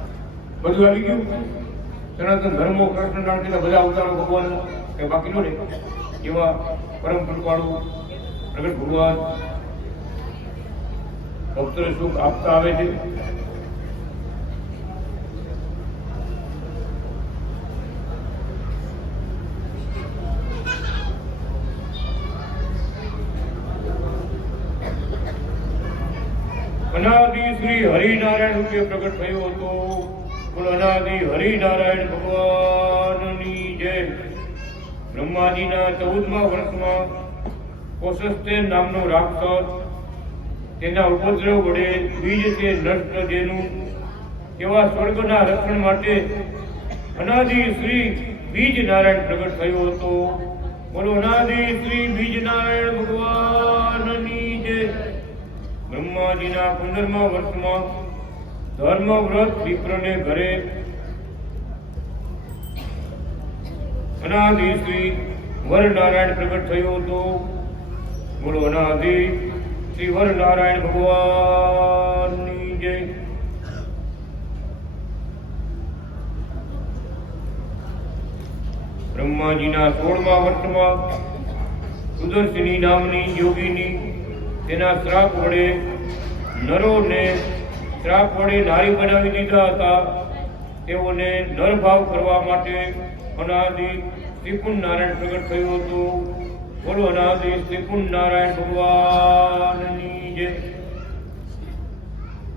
બધું આવી ગયું. સનાતન ધર્મો કૃષ્ણ નારાયણ બધા અવતારો ભગવાન કે બાકી નો રહે. એવા પરમ કૃપાળુ પ્રગટ ભગવાન ભક્તોને સુખ આપતા આવે છે. અનાદિ શ્રી હરિનારાયણ રૂપે પ્રગટ થયો હતો. બોલો અનાદિ હરિનારાયણ ભગવાનની જય. બ્રહ્માજીના 14મા વર્ષમાં કોશસ્તે નામનો રાક્ષસ તેના ઉપદ્રવ વડે બીજ તે નષ્ટ જેનું તેવા સ્વર્ગના રક્ષણ માટે અનાદિ શ્રી બીજ નારાયણ પ્રગટ થયો હતો. બોલો અનાદિ શ્રી બીજ નારાયણ ભગવાનની જય. બ્રહ્માજીના 15મા વર્ષમાં ધર્મ વ્રત વિપ્રને ઘરે અનાદિ શ્રી વરનારાયણ પ્રગટ થયો હતો. બોલો અનાદિ શ્રી વરનારાયણ ભગવાનની જય. બ્રહ્માજીના 16મા વર્ષમાં સુદર્શિની નામની યોગીની તેના શ્રાપ વડે નરોને શ્રાપ વડે નારી બનાવી દીધા હતા. તેઓને નરભાવ કરવા માટે અનાદિ શ્રીકુંડ નારાયણ પ્રગટ થયું હતું. બોલો અનાદિ શ્રીકુંડ નારાયણ ભગવાનની જય.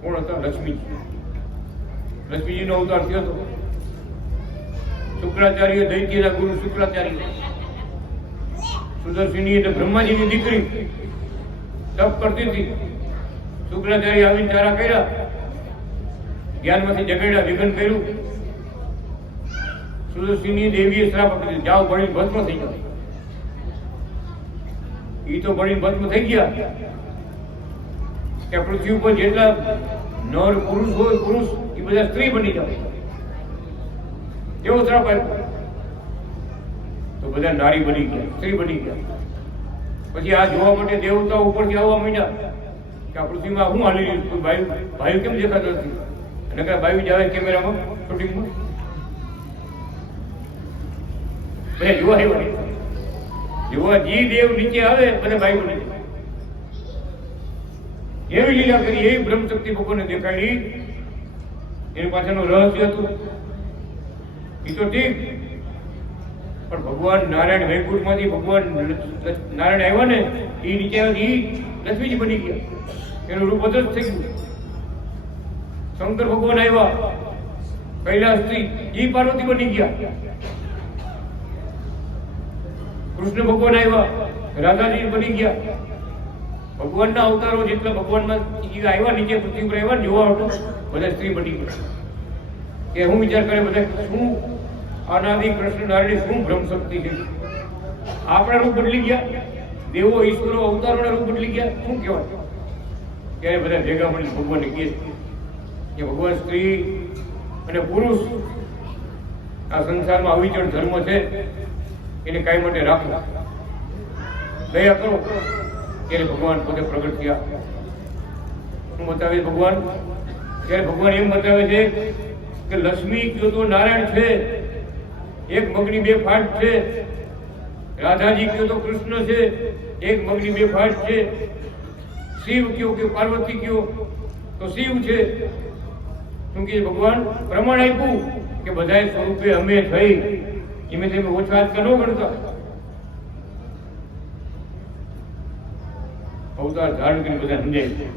કોણ હતા? લક્ષ્મીજી. લક્ષ્મીજીનો અવતાર થયો હતો. શુક્રાચાર્ય દૈત્યના ગુરુ શુક્રાચાર્ય, સુદર્શિની એટલે બ્રહ્માજીની દીકરી તપ કરતી હતી. શુક્રાચાર્ય આવીને ચારા કર્યા, જ્ઞાનમાંથી જગાડ્યા, વિઘન કર્યું. સુદર્શિની દેવીએ શ્રાપ આપી, જાઓ બળીને ભસ્મ થઈ જાઓ. એ તો બળીને ભસ્મ થઈ ગયા કે પૃથ્વી ઉપર જેટલા નર પુરુષ હોય, પુરુષ એ બધા સ્ત્રી બની જાય. કેવો શ્રાપ આપ્યો? તો બધા નારી બની ગયા, સ્ત્રી બની ગયા. પછી આ જોવા માટે દેવતાઓ ઉપરથી આવવા માંડ્યા કે આ પૃથ્વીમાં શું હાલી રહ્યું છે, ભાઈ કેમ દેખાતો નથી? અને કે ભાઈ જ આવે કેમેરામાં, શૂટિંગમાં બધા જોવા આવ્યા. જોવા જી દેવ નીચે આવે બધા ભાઈ બને. એવી લીલા કરી, એવી બ્રહ્મશક્તિ ભગવાનને દેખાડી. એની પાછળનું રહસ્ય હતું એ તો ઠીક, પણ ભગવાન નારાયણ વૈકુંઠમાંથી ભગવાન નારાયણ આવ્યા ને, એ નીચે લક્ષ્મીજી બની ગયા. એનું રૂપ જ થઈ ગયું. શંકર ભગવાન આવ્યા કૈલાસથી, એ પાર્વતી બની ગયા. કૃષ્ણ ભગવાન આવ્યા, રાધાજી બની ગયા. ભગવાનના અવતારો જેટલા ભગવાનમાં આવ્યા, નીચે પૃથ્વી પર આવ્યા, જોવા હતું બધા સ્ત્રી બની ગયા. કે હું વિચાર કરે બધા, શું અનાદિ કૃષ્ણ નારાયણ શું બ્રહ્મ શક્તિ છે? આપણા રૂપ બદલી ગયા, દેવો ઈશ્વરો અવતારોના રૂપ બદલી ગયા. શું કહેવાય? ત્યારે બધા ભેગા મળી ભગવાનને કહે કે ભગવાન સ્ત્રી અને પુરુષ આ સંસારમાં અવિચળ ધર્મ છે, એને કાંઈ માટે રાખો, દયા કરો. ત્યારે ભગવાન પોતે પ્રગટ થયા. શું બતાવે ભગવાન? ત્યારે ભગવાન એમ બતાવે છે કે લક્ષ્મી કયો તો નારાયણ છે, એક મગની બે ફાટ છે. રાધાજી કયો તો કૃષ્ણ છે, એક મગની બે ફાટ છે. શિવ કયો કે પાર્વતી કયો તો શિવ છે. શું કે ભગવાન પ્રમાણ આપ્યું કે બધા સ્વરૂપે અમે થઈ, એમ તમે ઓછા ન ગણતા. અવતાર ધારણ કરી બધા સમજાય.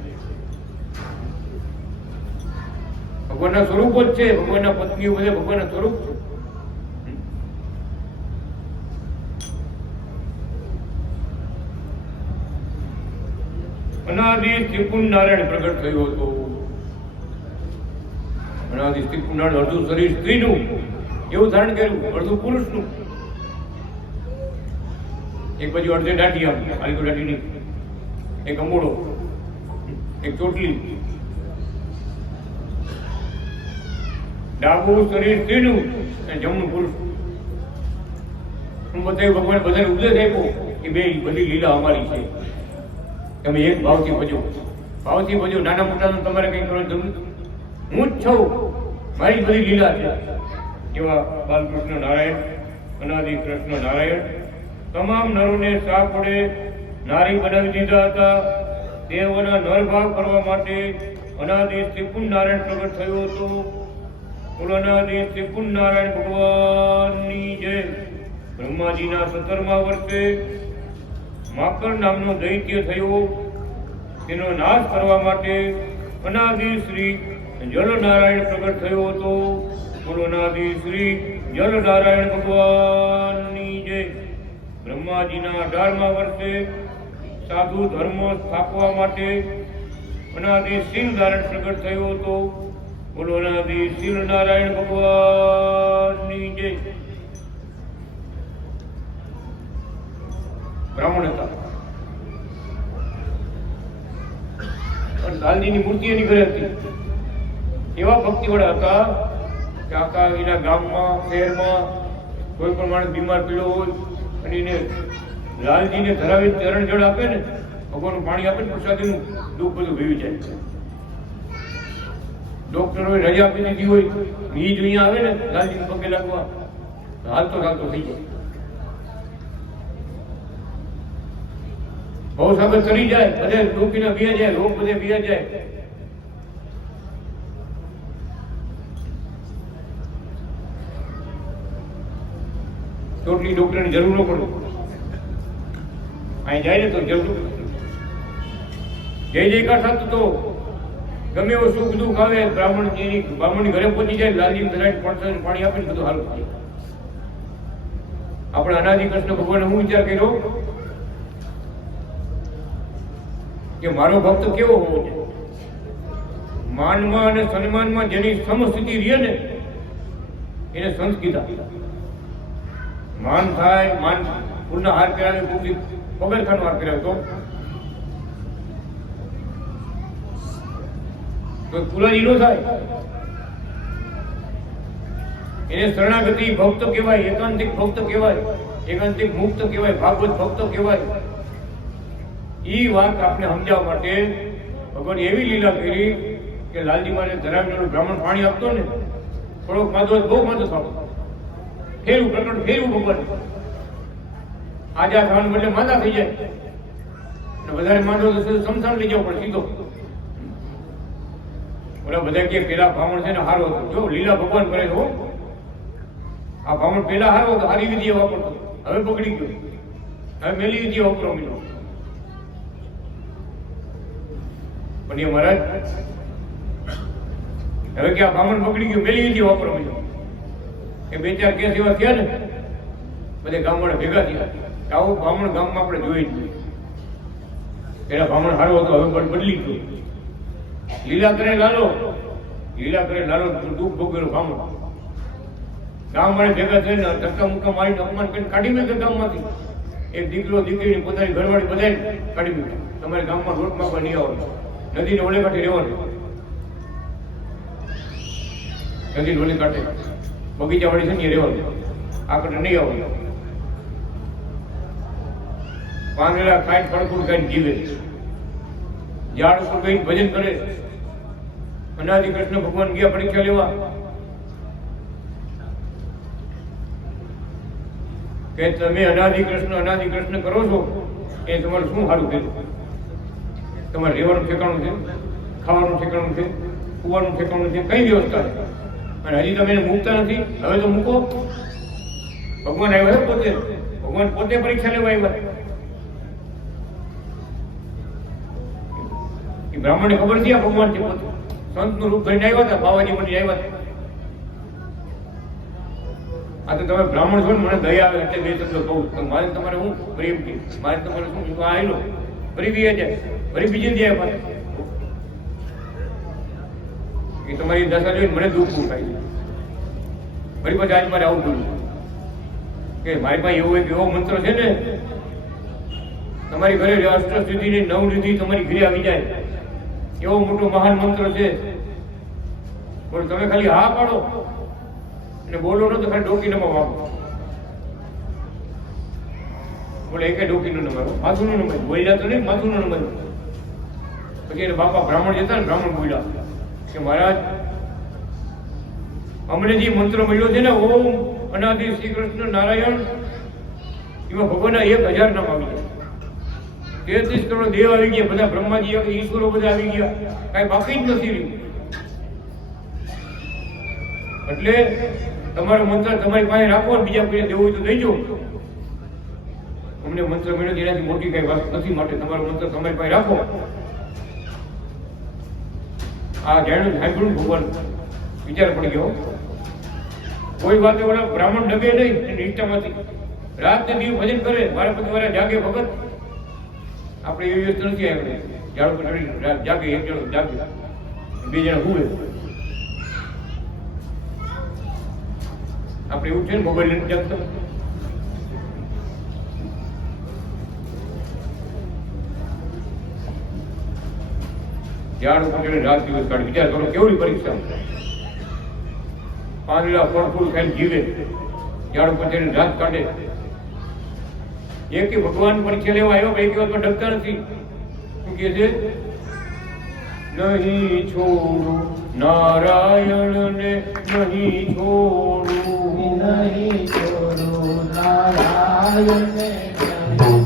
ભગવાનના સ્વરૂપો જ છે, ભગવાનના પત્નીઓ બધા ભગવાનના સ્વરૂપ છે. અનાદિ ત્રિપુણ નારાયણ પ્રગટ થયો હતો. અનાદિ ત્રિપુણ નારાયણ અડધું શરીર સ્ત્રીનું એવું ધારણ કર્યું, અડધું પુરુષનું. એક બાજુ અડધે દાઢી, આમ આલી તો દાઢી નહીં, એક અંગોળો, એક ચોટલી. ડાબું શરીર સ્ત્રીનું અને જમણું પુરુષ. હું બતાવ્યું, ભગવાન બધાને ઉપદેશ આપ્યો કે બે બધી લીલા અમારી છે, તમે એક ભાવથી ભજો, ભાવથી ભજો. નાના મોટા તમારે કઈ કરવાની જરૂર નથી. હું જ છું, મારી બધી લીલા છે. એવા બાલકૃષ્ણ નારાયણ, અનાદિ કૃષ્ણ નારાયણ તમામ નરોને સાપડે નારી બનાવી દીધા હતા. દેવોના નરભાગ કરવા માટે અનાદિ ત્રિપુણ નારાયણ પ્રગટ થયો હતો. અનાદિ ત્રિપુણ નારાયણ ભગવાનની જય. બ્રહ્માજીના 17મા વર્ષે માકર નામનો દૈત્ય થયો. તેનો નાશ કરવા માટે અનાદિ શ્રી જલનારાયણ પ્રગટ થયો હતો. અનાદિ શ્રી જલનારાયણ ભગવાનની જય. બ્રહ્માજીના 18મા વર્ષે સાધુ ધર્મ સ્થાપવા માટે અનાદિ શીલ નારાયણ પ્રગટ થયો હતો. બોલો અનાદિ શીલ નારાયણ ભગવાનની જય. બ્રાહ્મણ હતા, પણ લાલજીની મૂર્તિ એની ઘરે હતી. એવા ભક્તિવાળા હતા કે આખા એના ગામમાં, શહેરમાં કોઈ પણ માણસ બીમાર પીડ્યો હોય અને એને લાલજીને ધરાવી ચરણ જળ આપે ને, ભગવાનનું પાણી આપે ને પ્રસાદીનું, દુઃખ બધું ભેવી જાય. ડોક્ટરોએ રજા આપી દીધી હોય, એ જ અહીંયા આવે ને લાલજીને પગે લાગવા, હાલતો ચાલતો થઈ જાય. બહુ સાગર કરી જાય, બધે રોકીને બિયા જાય, રોગ બધે બિયા જાય. ટોટલી ડોક્ટરની જરૂર ન પડે. અહીં જાય ને તો જરૂર જય જયકાર થતું તો ગમે એવો સુખ દુઃખ આવે, બ્રાહ્મણની ઘરે પહોંચી જાય, લાલજી પાણી આપે ને બધું હાલ થાય. આપણે અનાદિ કૃષ્ણ ભગવાને હું વિચાર કર્યો કે મારો ભક્ત કેવો હોવો જોઈએ, માનમાં અને સન્માનમાં જેની સમસ્થિતિ રહે ને એને સંત કીધા. માન થાય, માન ફૂલના હાર પહેરાવે, ફૂલની પગરખાનો હાર પહેરાવે તો ફૂલાજી નો થાય. એને શરણાગતિ ભક્ત કહેવાય, એકાંતિક ભક્ત કહેવાય, એકાંતિક મુક્ત કહેવાય, ભાગવત ભક્ત કહેવાય. ઈ વાત આપણે સમજાવવા માટે ભગવાન એવી લીલા કરી કે લાલજી મારે ધરાવીને બ્રાહ્મણ પાણી આપતો ને, થોડોક માધો બહુ માધો થતો, ફેરવું પ્રકટ ફેરવું ભગવાન આજા થવાનું બદલે માદા થઈ જાય, અને વધારે માંડો તો સમસાન લઈ જવો પડે સીધો. ઓલા બધા કે પેલા બ્રાહ્મણ છે ને હારો હતો, જો લીલા ભગવાન કરે છે. આ બ્રાહ્મણ પેલા હારો હતો, હારી વિધિ વાપરતો, હવે પકડી ગયો, હવે મેલી વિધિ વાપરો મીઠો. પણ એ મહારાજ હવે કે આ બ્રાહ્મણ પકડી ગયો, મેલી વિધિ વાપરો મીઠો. એ બે ચાર કેસ એવા થયા ને, બધે ગામવાળા ભેગા થયા, આવું બ્રાહ્મણ ગામમાં આપણે જોઈ જ નહીં. પેલા બ્રાહ્મણ હારો હતો, હવે બદલી ગયો. લીલા કરે લાલો, લીલા કરે લાલો દુઃખ ભોગવેલો બ્રાહ્મણ. ગામ વાળે ભેગા થઈને ધક્કા મુક્કા મારીને અપમાન કરીને કાઢી મૂકે ગામમાંથી. એક દીકરો દીકરીને પોતાની ઘરવાળી બધાને કાઢી મૂકે. તમારે ગામમાં રોટ માપવા નહીં આવવાનું, નદીને ઓલે કાંઠે રહેવાનું, નદીને ઓલે કાંઠે બગીચા વાળી છે ને રહેવાનું, આ કાંઠે નહીં આવવાનું. પાંદડા ખાઈ ફળફૂલ ખાઈને જીવે, ઝાડ ઉપર કઈ ભજન કરે. અનાદિ કૃષ્ણ ભગવાન ગયા પરીક્ષા લેવા કે તમે અનાદિ કૃષ્ણ કરો છો, એ તમારું શું સારું છે? તમારે રહેવાનું ઠેકાણું છે, ખાવાનું ઠેકાણું છે, કુવાનું ઠેકાણું છે, કઈ વ્યવસ્થા છે? અને હજી તમે એને મૂકતા નથી. હવે તો મૂકો. ભગવાન આવ્યા પોતે, ભગવાન પોતે પરીક્ષા લેવા આવ્યા. બ્રાહ્મણને ખબર હતી આ ભગવાન છે પોતે, સંતનું રૂપ ધરીને આવ્યા હતા, બાવાજી બની આવ્યા હતા. આ તો તમે બ્રાહ્મણ છો ને, મને દયા આવે એટલે બે શબ્દો કહું. મારે તમારે હું પ્રેમ કે મારે તમારે શું આવેલો ફરી બી જાય, ફરી બીજી જાય પાછા. એ તમારી દશા જોઈને મને દુઃખ બહુ થાય છે. ફરી પછી આજ મારે આવું બોલ્યું કે મારી પાસે એવો એક એવો મંત્ર છે ને, તમારી ઘરે અષ્ટસિદ્ધિની 9 નિધિ તમારી ઘરે આવી જાય, એવો મોટો મહાન મંત્ર છે. પણ તમે ખાલી હા પાડો અને બોલો ન તો ખાલી ડોકી નમો વાપો. બોલે એકે ડોકી નું નમારો, માથું નું નમાય, બોલ્યા તો નહીં, માથું નું નમાય. પછી એને બાપા બ્રાહ્મણ જતા ને, બ્રાહ્મણ બોલ્યા કે મહારાજ અમને જે મંત્ર મળ્યો છે ને, ઓમ અનાદિ શ્રી કૃષ્ણ નારાયણ, એમાં ભગવાનના 1000 નામ આવી ગયા, 33 કરોડ દેવ આવી ગયા, બધા બ્રહ્માજી ઈશ્વરો બધા આવી ગયા, કઈ બાકી જ નથી રહ્યું. એટલે તમારો મંત્ર તમારી પાસે રાખો, બીજા કોઈને દેવું હોય તો દેજો. અમને મંત્ર મળ્યો એનાથી મોટી કઈ વાત નથી, માટે તમારો મંત્ર તમારી પાસે રાખો. આ જાણ્યું સાંભળ્યું ભગવાન વિચાર પડી ગયો. કોઈ વાતે ઓલા બ્રાહ્મણ ડગે નહીં, નિષ્ઠામાંથી રાત ને દિવસ ભજન કરે, મારા પછી વાળા જાગે ભગત. આપણે એવી વ્યસ્ત નથી, આપણે ઝાડ ઉપર ચડી જાગે, એક જણો જાગે, બે જણા હુવે. આપણે એવું છે ને, મોબાઈલ લઈને જાગતા. ઝાડ ઉપર ચડે રાત દિવસ કાઢી. વિચાર કરો કેવડી પરીક્ષા. પાંદડા ફળ ખાઈને જીવે, ઝાડ ઉપર ચડીને રાત કાઢે. એક ભગવાન પરીક્ષા લેવા આવ્યો, એક વાત ડરતા નથી. શું કે છે? નહીં છોડું નારાયણ ને, નહીં છોડું, નહીં છોડું નારાયણ ને, નહીં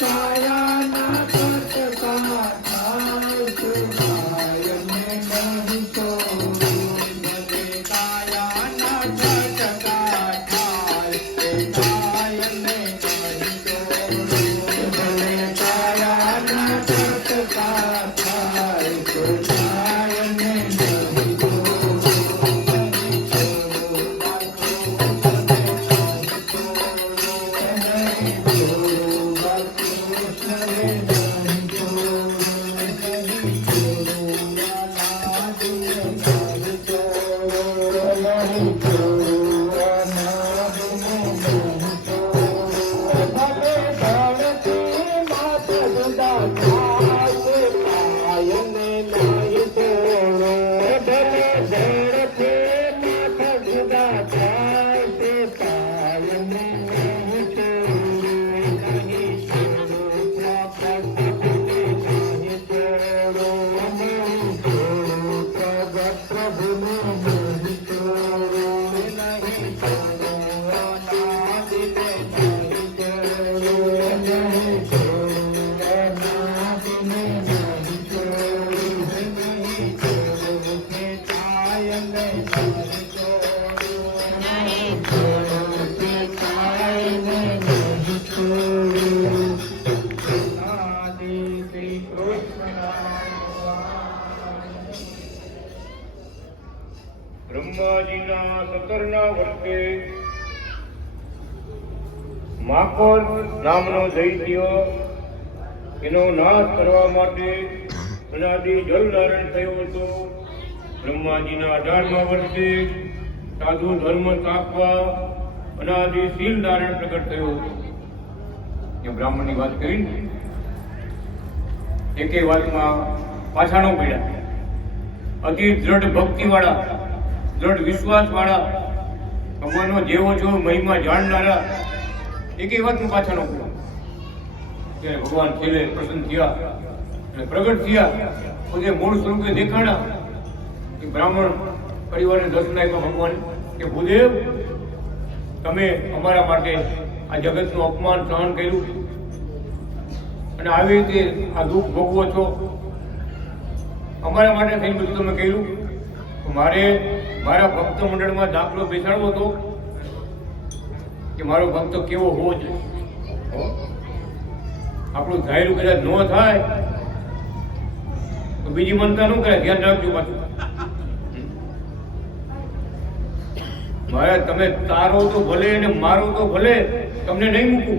કાયાના કટકા થાય સુખાયને નહીં છોડું ભલે કાયાના કટકા થાય સુખાયને નહીં છોડું ભલે કાયાના કટકા થાય સુખાયને નહીં છોડું બ્રહ્માજીના 17ના વર્ષે માકોર નામનો દૈત્ય એનો નાશ કરવા માટે અનાદિ જલ ધારણ થયો હતો. બ્રહ્માજીના 18મા વર્ષે સાધુ ધર્મ તાપવા અનાદિ શીલ ધારણ પ્રગટ થયો હતો. એ બ્રાહ્મણની વાત કરી એકે વાતમાં પાછા ન પડ્યા. અતિ દ્રઢ ભક્તિવાળા, દ્રઢ વિશ્વાસવાળા, ભગવાનનો જેવો જો મહિમા જાણનારા એકે વાતમાં પાછા ન પડ્યા. ત્યારે ભગવાન છેલ્લે પ્રસન્ન થયા અને પ્રગટ થયા, પોતે મૂળ સ્વરૂપે દેખાણા. એ બ્રાહ્મણ પરિવારને દર્શન આપ્યા ભગવાન કે ભૂદેવ, તમે અમારા માટે આ જગતનું અપમાન સહન કર્યું અને આવી રીતે આ દુઃખ ભોગવો છો, અમારા માટે થઈને બધું તમે કર્યું. મારે મારા ભક્ત મંડળમાં દાખલો બેસાડવો હતો કે મારો ભક્ત કેવો હોવો જોઈએ. આપણું ધાર્યું કદાચ ન થાય તો બીજી મનતા ન કરે. ધ્યાન રાખજો પાછું. મારે તમે તારો તો ભલે ને મારો તો ભલે, તમને નહીં મૂકું.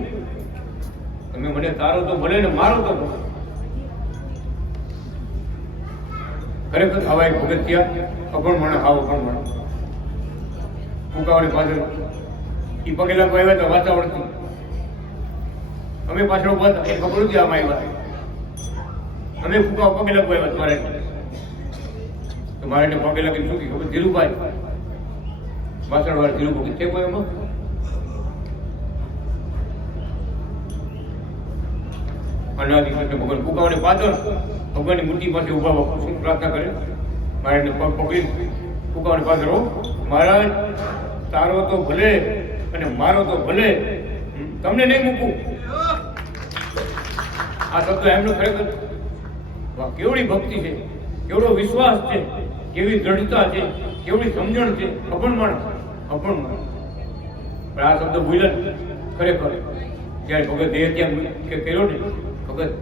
તમે મને તારો તો ભલે ને મારો તો ભલે. ખરેખર આવા એક ભગત થયા, અભણમણા હાવ અભણમણા. ફૂંકાવાની પાછળ એ પગેલા આવ્યા હતા વાતાવરણથી. અમે પાછળ ઉભા હતા, એ ખબર નથી આમાં આવ્યા. અમે ફૂંકા પગેલા આવ્યા મારે તો મારે પગેલા કઈ શું ખબર, ધીરુભાઈ વાસણ વાળા ધીરુભાઈ છે કોઈ એમાં. અનાદિ કૃષ્ણ ભગવાન ફૂંકાવાની પાછળ ભગવાનની મૂર્તિ પાસે ઉભા શું પ્રાર્થના કરે, મારે પગ પકડી ફૂંકાવાની પાછળ, હો મહારાજ તારો તો ભલે અને મારો તો ભલે, તમને નહીં મૂકું. આ શબ્દ એમનો ખરેખર કેવડી ભક્તિ છે, કેવડો વિશ્વાસ છે, કેવી દ્રઢતા છે, કેવડી સમજણ છે. અભણમણ પણ આ શબ્દ ભૂલ્યા ખરેખર જ્યારે ભગત દેહ ત્યાં કર્યો ને ભગત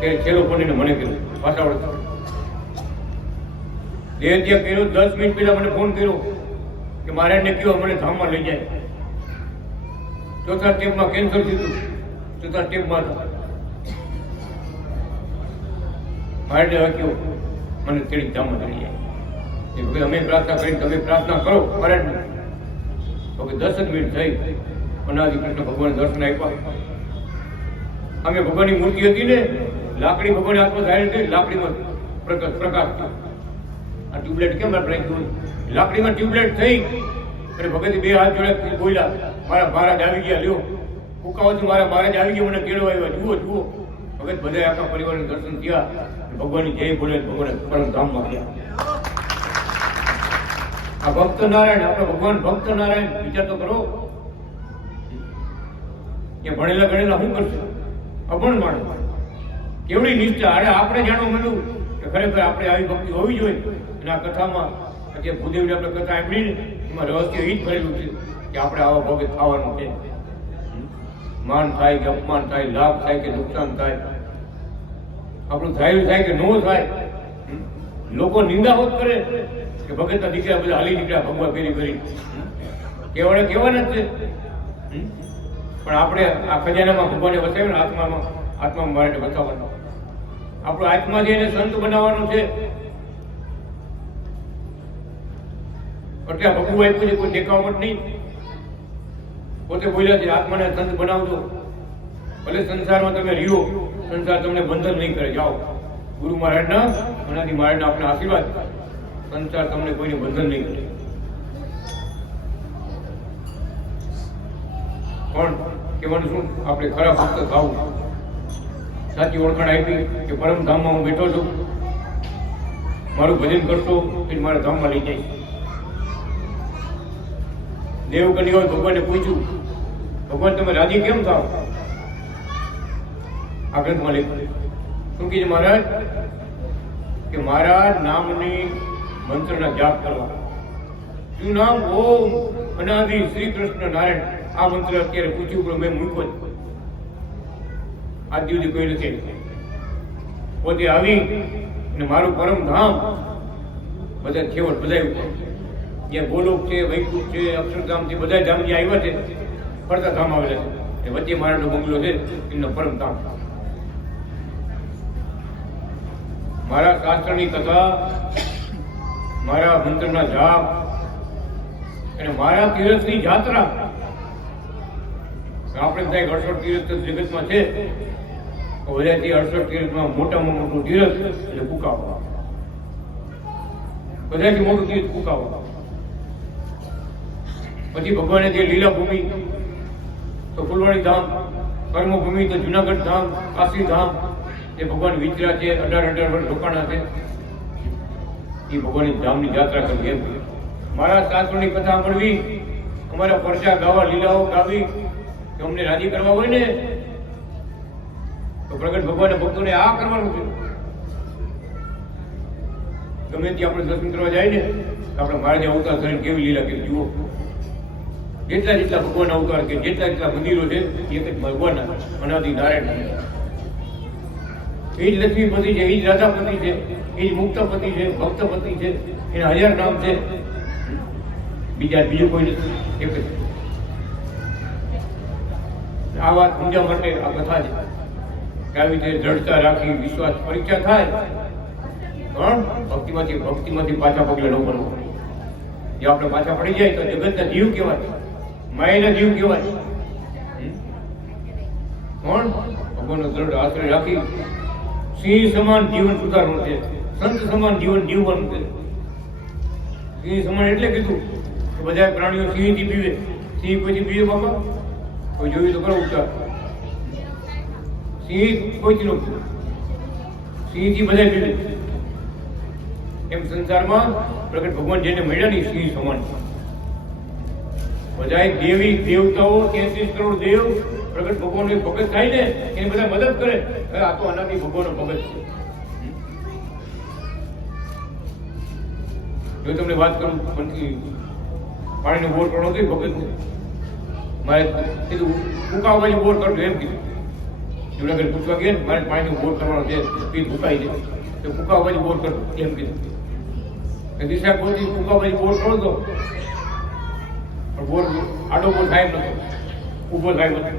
ત્યારે છેલ્લો પડીને મને કર્યું પાછળ દેહ ત્યાં કર્યો. 10 મિનિટ પહેલા મને ફોન કર્યો કે મહારાજને કહ્યું મને ધામમાં લઈ જાય. ચોથા સ્ટેપમાં કેન્સર થયું, ચોથા સ્ટેપમાં મહારાજને કહ્યું મને તેડી ધામમાં લઈ જાય. એ વખતે અમે પ્રાર્થના કરીને તમે પ્રાર્થના કરો મહારાજને. તો 10 જ મિનિટ થઈ, અનાદિ કૃષ્ણ ભગવાન દર્શન આપ્યા. અમે ભગવાનની મૂર્તિ હતી ને, લાકડી ભગવાન હાથમાં ધારી હતી, લાકડીમાં પ્રકાશ થયો. આ ટ્યુબલાઇટ કેમ રાખ્યું? લાકડીમાં ટ્યુબલાઇટ થઈ અને ભગત બે હાથ જોડે બોલ્યા, મારા મહારાજ આવી ગયા, લ્યો ફૂંકાવાથી મારા મહારાજ આવી ગયા, મને કેળવા આવ્યા, જુઓ જુઓ. ભગત બધા આખા પરિવારને દર્શન થયા, ભગવાનની જય બોલે, ભગવાન પરમધામમાં ગયા. આ ભક્ત નારાયણ, આપણે ભગવાન ભક્ત નારાયણ વિચાર તો કરો. કે ભણેલા ગણેલા શું કરશે? અભણ માણસ. કેવડી નિષ્ઠા! અરે આપણે જાણવા મળ્યું કે ખરેખર આપણે આવી ભક્તિ હોવી જોઈએ. અને આ કથામાં અત્યારે ભૂદેવની આપણે કથા સાંભળી ને એમાં રહસ્ય એ જ ભરેલું છે કે આપણે આવા ભોગે થવાનું છે. માન થાય કે અપમાન થાય, લાભ થાય કે નુકસાન થાય, આપણું થાય કે ન થાય. લોકો નિંદા હોત કરે કે ભગતના દીકરા બધા હાલી નીકળ્યા ભગવા ફેરી કરી, કહેવાના જ છે. પણ આપણે આ ખજાનામાં ભગવાને બતાવ્યું ને આત્મામાં માટે બતાવવાનો. આપણો આત્મા છે એને સંત બનાવવાનો છે. એટલે ભગવું આપ્યું છે, કોઈ દેખાવટ નહીં. પોતે બોલ્યા છે આત્માને સંત બનાવજો. ભલે સંસારમાં તમે રહ્યો, સંસાર તમને બંધન નહીં કરે. જાઓ ગુરુ મહારાજના, અનાદિ મહારાજના આપણે આશીર્વાદ. સંસાર તમને કોઈને બંધન નહીં કરે. પણ કહેવાનું શું? આપણે ખરા ભક્ત થવું. સાચી ઓળખાણ આપી કે પરમધામમાં હું બેઠો છું, મારું ભજન કરશો એ મારા ધામમાં લઈ જાય. દેવકન્યાએ ભગવાનને પૂછ્યું, ભગવાન તમે રાજી કેમ થાવ? આ ગ્રંથમાં લખ્યું. શું કહે છે મહારાજ? કે મારા નામની મંત્રના જાપ કરવા. શું નામ? ઓમ અનાદિ શ્રી કૃષ્ણ નારાયણ. આ મંત્ર અત્યારે પૂછ્યું પણ મેં મૂક્યો જ. આજ સુધી કોઈ નથી. પોતે આવી અને મારું પરમ ધામ બધા છેવટ બધા જ્યાં ગોલોક છે, વૈકુંઠ છે, અક્ષરધામ છે, બધા ધામ જે આવ્યા છે ફરતા ધામ આવેલા છે. વચ્ચે મારાનો બંગલો છે, એમનો પરમ ધામ. મારા શાસ્ત્રની કથા, મારા મંત્રના જાપ અને મારા તીર્થની જાત્રા. આપણે ત્યાં 68 તીર્થ જગતમાં છે, બધાથી 68 તીર્થમાં મોટામાં મોટું તીર્થ એટલે કુકાવા. બધાથી મોટું તીર્થ કુકાવા. પછી ભગવાને જે લીલા ભૂમિ તો ફુલવાણી ધામ, કર્મભૂમિ તો જુનાગઢ ધામ, કાશી ધામ. એ ભગવાન વિચરા છે, 18 વર્ષ રોકાણા છે. એ ભગવાનની ધામની યાત્રા કરવી એમ. મારા શાસ્ત્રોની કથા સાંભળવી, અમારા પરચા ગાવા, લીલાઓ ગાવી, કે અમને રાજી કરવા હોય ને તો પ્રગટ ભગવાનના ભક્તોને આ કરવાનું છે. ગમે ત્યાં આપણે દર્શન કરવા જાય ને તો આપણે મહારાજ અવતાર કરીને કેવી લીલા કરી જુઓ. જેટલા ભગવાન અવતાર કે જેટલા મંદિરો છે એક જ ભગવાનના, અનાદિ નારાયણ. એ જ લક્ષ્મીપતિ છે, એ જ રાધાપતિ છે, એ જ મુક્તપતિ છે, ભક્તપતિ છે. એના 1000 નામ છે. બીજું કોઈ નથી, એક જ. આ વાત સમજવા માટે આ કથા છે કે આવી રીતે દ્રઢતા રાખી, વિશ્વાસ પરીક્ષા થાય પણ ભક્તિમાંથી પાછા પગલા ન પડવું. જે આપણે પાછા પડી જાય તો જગતના જીવ કહેવાય, માયાના જીવ કહેવાય. પણ ભગવાનનો દ્રઢ આશ્રય રાખી સિંહ સમાન જીવન સુધારવું છે, સંત સમાન જીવન જીવવાનું છે. સિંહ સમાન એટલે કીધું કે બધા પ્રાણીઓ સિંહથી પીવે. સિંહ કોઈથી પીવે બાપા? કોઈ જોયું તો કરો ઉચ્ચાર. સિંહ કોઈથી નો પીવે, સિંહથી બધા પીવે. એમ સંસારમાં પ્રગટ ભગવાન જેને મળ્યા નહીં સિંહ સમાન. બધા દેવી દેવતાઓ 33 કરોડ દેવ પ્રગટ ભગવાન ભગત થાય ને એને બધા મદદ કરે. આ તો અનાદિ ભગવાનનો ભગત છે. જો તમને વાત કરું પાણીનો બોર કરવો તો ભગત છે. મારે કીધું ફૂંકાવા બાજુ બોર કરજો એમ કીધું. જુનાગઢ પૂછવા ગયા ને મારે પાણીનો બોર કરવાનો છે, પીઠ ફૂંકાઈ જાય તો ફૂંકાવા બાજુ બોર કરજો એમ કીધું. દિશા કોઈ ફૂંકાવા બાજુ બોર કરો તો પણ બોર આડો બોર થાય નતો, ઊભો થાય બધું.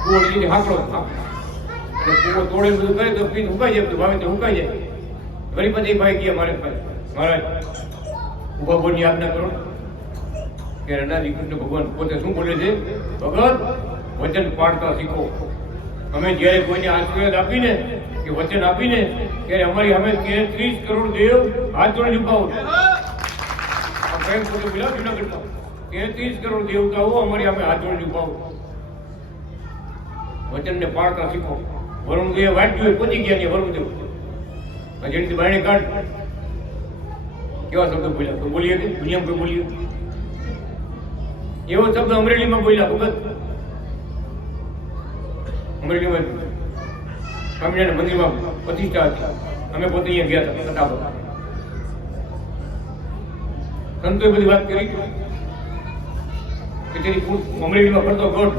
કુવો લીધે હાંકડો એટલે કુવો તોડે બધું કરે તો પીઠ ફૂંકાઈ જાય, ભાવે તો ફૂંકાઈ જાય. વળી પછી ભાઈ ગયા મારે મહારાજ ઉભા બોરની આજ્ઞા કરો કે અનાદિ કૃષ્ણ ભગવાન પોતે શું બોલે છે? ભગત વચન પાડતા શીખો. અમે જયારે કોઈને આશીર્વાદ આપીને કે વચન આપીને ત્યારે અમારી અમે 33 કરોડ દેવ હાથ જોડી ઝુકાવો. આ પ્રેમ પોતે બોલ્યા જુનાગઢમાં 33 કરોડ દેવતાઓ અમારી અમે હાથ જોડી ઝુકાવો. વચનને પાડતા શીખો. વરુણદેવ વાંચ્યું પહોંચી ગયા ને વરુણદેવ જેની બાયણે કાઢ કેવા શબ્દો બોલ્યા? તો બોલીએ કે દુનિયામાં કોઈ બોલીએ એવો શબ્દ અમરેલીમાં બોલ્યા ભગત. અમરેલીમાં સ્વામિનારાયણ મંદિરમાં પ્રતિષ્ઠા હતી. અમે પોતે અહીંયા ગયા હતા કથા પર. સંતોએ બધી વાત કરી કે તેની અમરેલીમાં ફરતો ગોઠ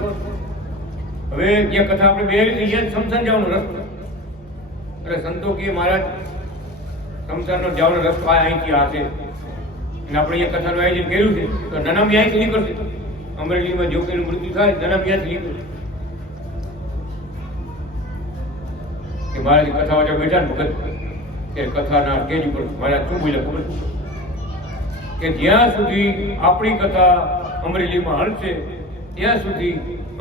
હવે જ્યાં કથા આપણે બે ત્યાં સમસાન જવાનો રસ્તો. એટલે સંતો કે મહારાજ સમસાનનો જવાનો રસ્તો અહીંથી આ છે અને આપણે અહીંયા કથાનું આયોજન કર્યું છે તો નાનામી અહીંથી નીકળશે. અમરેલીમાં જો કોઈનું મૃત્યુ થાય નાનામી અહીંથી નીકળશે કે મહારાજ કથા વાંચવા બેઠા ને ભગત કે કથાના સ્ટેજ ઉપર મહારાજ શું બોલ્યા ખબર કે જ્યાં સુધી આપણી કથા અમરેલીમાં હલશે ત્યાં સુધી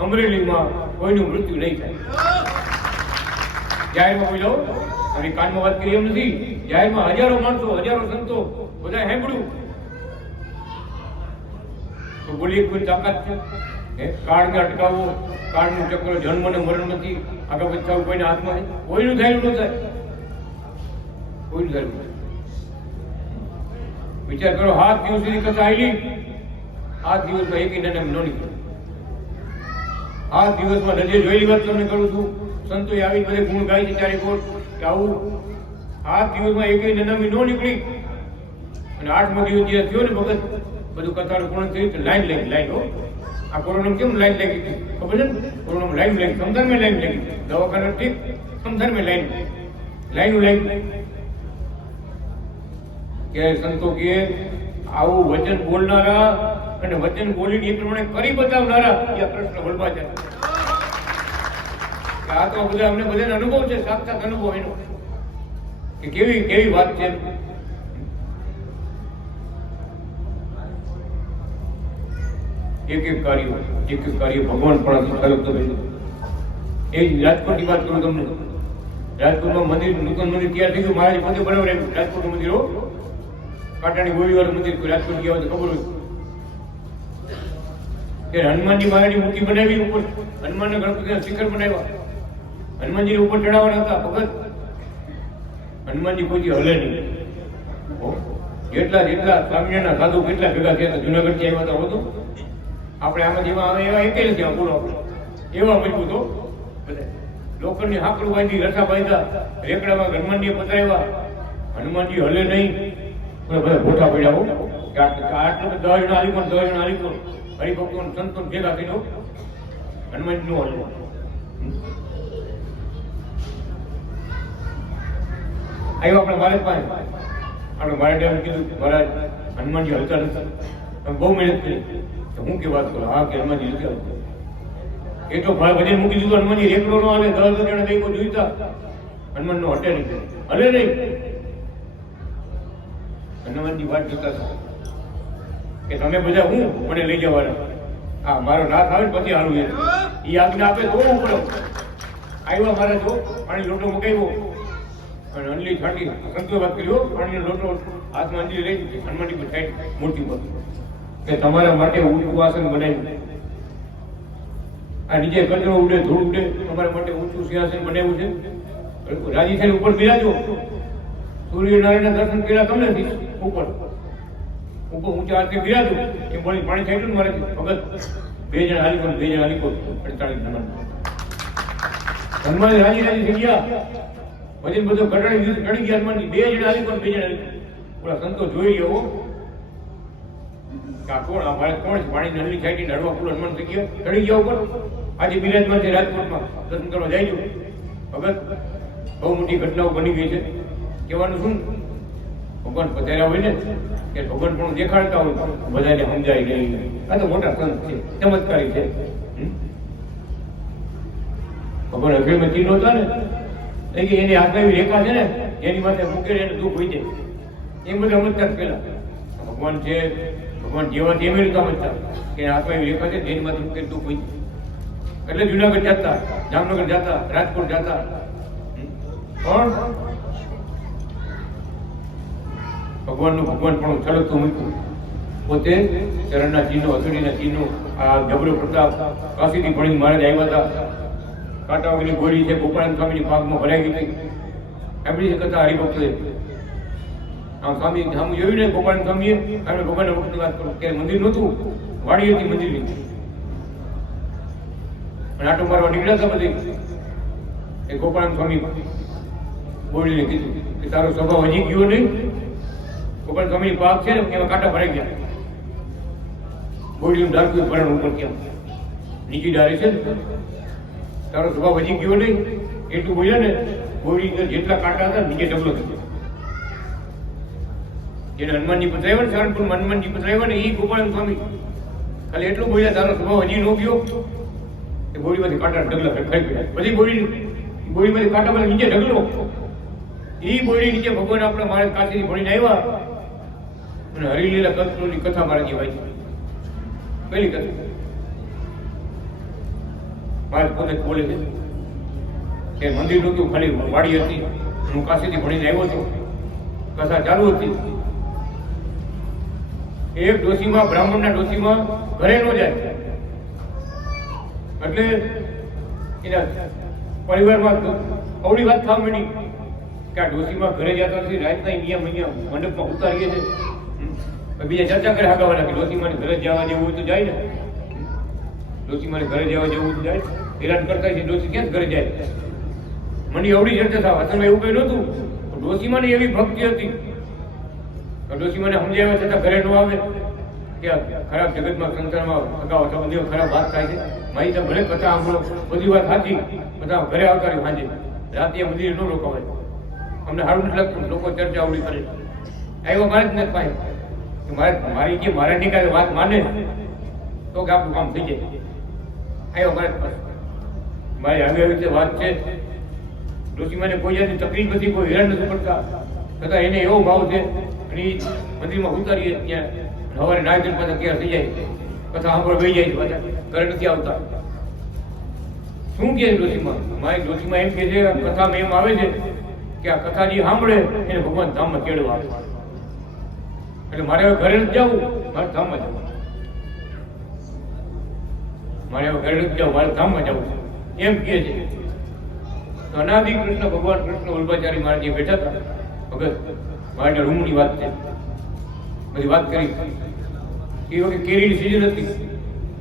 અમરેલીમાં કોઈનું મૃત્યુ નહીં થાય. જાહેરમાં બોલ્યો અને કાનમાં વાત કરી એમ નથી. જાહેરમાં હજારો માણસો હજારો સંતો બધા સાંભળ્યું તો બોલીએ કોઈ તાકાત છે કાળને અટકાવવો. કાળનું ચક્ર જન્મ ને મરણ નથી. આગળ પછાવું કોઈના હાથમાં કોઈનું થયેલું ન થાય. કોઈનું થયેલું વિચાર કરો 7 દિવસ સુધી કથા આવેલી 7 દિવસમાં એક ઇંડા ન નીકળે. 7 દિવસમાં નજરે જોયેલી વાત તમને કરું છું. સંતોએ આવી બધે ગુણ ગાય છે ચારે કોર કે આવું 7 દિવસમાં એક નનામી ન નીકળી અને 8મા દિવસ જે થયો ને ભગત બધું કથાનું પૂર્ણ થયું તો લાઈન લાગી. લાઈન હો આ કોરોના કેમ લાઈન લાગી ખબર છે ને? કોરોનામાં લાઈન લાગી સમજારમાં લાઈન લાગી. દવાખાના ઠીક સમજારમાં લાઈન લાઈન કે સંતો કે આવું વચન બોલનારા અને વચન બોલીને એ પ્રમાણે કરી બતાવનારા એ કૃષ્ણ વલ્લભાચાર્ય. આ તો બધા અમને બધાને અનુભવ છે. સાક્ષાત અનુભવ એનો કે કેવી વાત છે. એક કાર્ય ભગવાન પણ સલગતો રહ્યો. એ રાજકોટની વાત કરું તમને. રાજકોટમાં મંદિર નૂતન મંદિર તૈયાર થઈ ગયું. મહારાજ પોતે બનાવ્યું રાજકોટનું મંદિર. કાંટાની ગોળીવાળું મંદિર રાજકોટ ગયા હોય તો ખબર હોય કે હનુમાનજી મહારાજની મૂર્તિ બનાવી ઉપર હનુમાનના ગણપતિના શિખર બનાવ્યા. હનુમાનજી ઉપર ચડાવવાના હતા ભગત. હનુમાનજી કોઈ હલે નહીં. જેટલા સ્વામિનારાયણના સાધુ કેટલા ભેગા થયા હતા જુનાગઢ થી આવ્યા હતા. હોતો આપણે આમાં જેવા આવે એવા એક નથી બોલો આપણે એવા મજબૂત હો બધા. લોખંડની હાકડું બાંધી રસા બાંધ્યા રેકડામાં હનુમાનજી પતરાવ્યા. હનુમાનજી હલે નહીં. બધા ભોઠા પડ્યા હો કે આટલું 10 જણા આલી પણ 10 જણા આલી પણ હરિભક્તો સંતો ભેગા થઈને હનુમાનજી નો હલે. આવ્યો આપણે મહારાજ પાસે. આપણે મહારાજ કીધું મહારાજ હનુમાનજી હલતા નથી. બહુ મહેનત કરી. હું કે વાત કરું હા કે હનુમાનજી નથી હલતા. એ તો ભજન મૂકી દીધું. હનુમાનજી રેકડો નો હાલે 10 જણા દઈ જોઈતા હનુમાન નો હટે નહીં હલે નહીં. હનુમાનજી વાત જોતા હતા કે તમે બધા હું મને લઈ જવાના. હા મારો નાથ આવે પછી હારું એ આજ્ઞા આપે તો હું પડો. આવ્યા મારા જો પાણી લોટો મુકાવ્યો અને અંડલી છાંટી સંતો વાત કર્યો. પાણીનો લોટો હાથમાં અંજલી લઈ હનુમાનજી પર સાઈડ મૂર્તિ પર કે તમારા માટે ઊંચું આસન બનાવ્યું. આ નીચે કચરો ઉડે ધૂળ ઉડે તમારા માટે ઊંચું સિંહાસન બનાવ્યું છે. રાજી થઈને ઉપર બિરાજો. સૂર્યનારાયણના દર્શન કર્યા તમને ઉપર ઊંચા હાથે બિરાજો. એ બોલી પાણી છાંટ્યું ને મારે ભગત 2 જણા હાલી પણ 2 જણા હાલી પણ 48 નંબર હનુમાન રાજી થઈ ગયા. ભજન બધું ચડી ગયા. હનુમાનજી 2 જણા હાલી પણ 2 જણા હાલી. ઓલા સંતો જોઈ ગયો કે આ કોણ આ ભારત કોણ છે? પાણી નળની છાંટી ઢળવા પૂરો હનુમાન થઈ ગયા ચડી ગયા ઉપર. આજે બિરાજમાન છે રાજકોટમાં દર્શન કરવા જાય છે ભગત. બહુ મોટી ઘટનાઓ બની ગઈ છે. કહેવાનું શું ભગવાન પધાર્યા હોય ને કે ભગવાન પણ દેખાડતા હોય બધાને સમજાય નહીં. આ તો મોટા સંત છે ચમત્કારી છે. ભગવાન અભિમાં ચીનો હતા ને કે એની હાથમાં એવી રેખા છે ને એની માથે મૂકે એને દુઃખ હોય જાય. એમ બધા સમજતા પેલા ભગવાન છે ભગવાન જેવા તેમ સમજતા કે હાથમાં એવી રેખા છે જેની માથે મૂકે દુઃખ હોય જાય. એટલે જુનાગઢ જતા જામનગર જતા રાજકોટ જતા પણ ભગવાનનું ભગવાન પણ સળગતું મૂક્યું. પોતે ચરણના ચિહ્નો હથોડીના ચિહ્નો આ જબરો પ્રતાપ કાશીથી ભણી મહારાજ આવ્યા હતા. કાંટા વગરની ગોળી છે ગોપાળાન સ્વામીની પાકમાં ભરાઈ ગઈ હતી. એમની જ કથા હરિભક્તોએ આમ સ્વામી સામું જોયું ને ગોપાળાન સ્વામીએ આપણે ભગવાનના વખતની વાત કરું ત્યારે મંદિર નહોતું વાડી હતી મંદિરની અને આટો મારવા નીકળ્યા હતા બધી એ ગોપાલ સ્વામી બોડીને કીધું કે તારો સ્વભાવ હજી ગયો નહીં. ગોપાલ સ્વામીની પાક છે ને એમાં કાંટા ભરાઈ ગયા. બોડીનું ડાળખું ભરણ ઉપર ક્યાં નીચી ડાળી છે ને, તારો સ્વભાવ હજી ગયો નહીં એટલું બોલ્યા ને, બોડી જેટલા કાંટા હતા નીચે ડબલો થયો. જેને હનુમાનજી પધરાવ્યા ને સારણપુરમાં હનુમાનજી પધરાવ્યા ને એ ગોપાલ સ્વામી ખાલી એટલું બોલ્યા તારો સ્વભાવ હજી ન ગયો એ બોડીમાંથી કાંટા ઢગલા ખાઈ ગયા. બધી બોડીમાંથી કાંટા બધા નીચે ઢગલો. એ બોડી નીચે ભગવાન આપણા મહારાજ કાશીથી ભણીને આવ્યા અને હરિલીલા કથની કથા મારાજી વાંચી. પહેલી કથા મહારાજ પોતે બોલે છે કે મંદિર નહોતું, ખાલી વાડી હતી, હું કાશીથી ભણીને આવ્યો હતો. કથા ચાલુ હતી. એક ડોશીમાં, બ્રાહ્મણના ડોશીમાં ઘરે ન જાય એટલે એના પરિવારમાં અવળી વાત થવા માંડી કે આ ડોશીમાં ઘરે જતા નથી, રાતના અહીંયા મંડપમાં ઉતારીએ છે. બીજા ચર્ચા કરે હાગાવાના કે ડોશીમાને ઘરે જવા જેવું હોય તો જાય ને, ડોશીમાને ઘરે જવા જેવું હોય તો જાય. હેરાન કરતા છે ડોશી ક્યાં ઘરે જાય. મને અવળી ચર્ચા થાય. અસલમાં એવું કઈ નહોતું. ડોશીમાને એવી ભક્તિ હતી, ડોશીમાને સમજાવ્યા છતાં ઘરે ન આવે કે ખરાબ જગતમાં સંસારમાં અગાઉ સંબંધીઓ ખરાબ વાત થાય છે. મારી તો ભલે કથા સાંભળો, બધી વાત સાચી, બધા ઘરે આવતા રહ્યું સાંજે, રાતે મંદિરે ન રોકાવાય. અમને સારું નથી લાગતું લોકો ચર્ચા આવડી કરે. આવ્યો મારે જ નથી પાય કે મારી જે મહારાજની કાંઈ વાત માને તો કે આપણું કામ થઈ જાય. આવ્યો મારે પાસે મારી આવી રીતે વાત છે. ડોશીમાને કોઈ જાતની તકલીફ નથી, કોઈ હેરાન નથી પડતા, છતાં એને એવો ભાવ છે અને મંદિરમાં ઉતારીએ ત્યાં સવારે નાય પાછા ક્યાં થઈ જાય, કથા સાંભળવા વહી જાય છે, પાછા ઘરે નથી આવતા. શું કહે ડોશીમાં? મારી ડોશીમાં એમ કહે છે, કથામાં એમ આવે છે કે આ કથા જે સાંભળે એને ભગવાન ધામમાં તેડવા આવે. એટલે મારે હવે ઘરે નથી જવું, મારે ધામમાં જવું. મારે હવે ઘરે નથી જવું, મારે ધામમાં જવું એમ કહે છે. તો અનાદિ કૃષ્ણ ભગવાન કૃષ્ણ વલ્ભાચારી મહારાજ જે બેઠા હતા ભગત, મારા રૂમની વાત છે, બધી વાત કરી. એ વખતે કેરીની સિઝન હતી,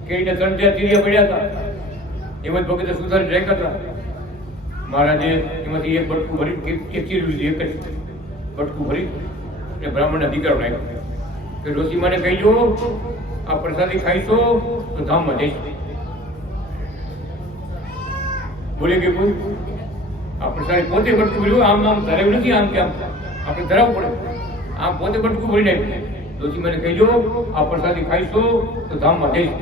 કેરીના 3-4 ચીરિયા પડ્યા હતા. એમાં જ ભગતે સુધારી રાખ્યા હતા. મહારાજે એમાંથી એક બટકું ભરી, એક ચીરી લીધી, એક જ બટકું ભરી અને બ્રાહ્મણના દીકરાઓ રાખ્યો કે ડોશીમાને કહીજો આ પ્રસાદી ખાઈશો તો ધામમાં જઈશ. બોલે કે કોઈ આ પ્રસાદી પોતે બટકું ભર્યું, આમ ધરાવ્યું નથી, આમ કે આમ આપણે ધરાવવું પડે, આમ પોતે બટકું ભરી નાખ્યું. ડોશીમાને કહીજો આ પ્રસાદી ખાઈશો તો ધામમાં જઈશ.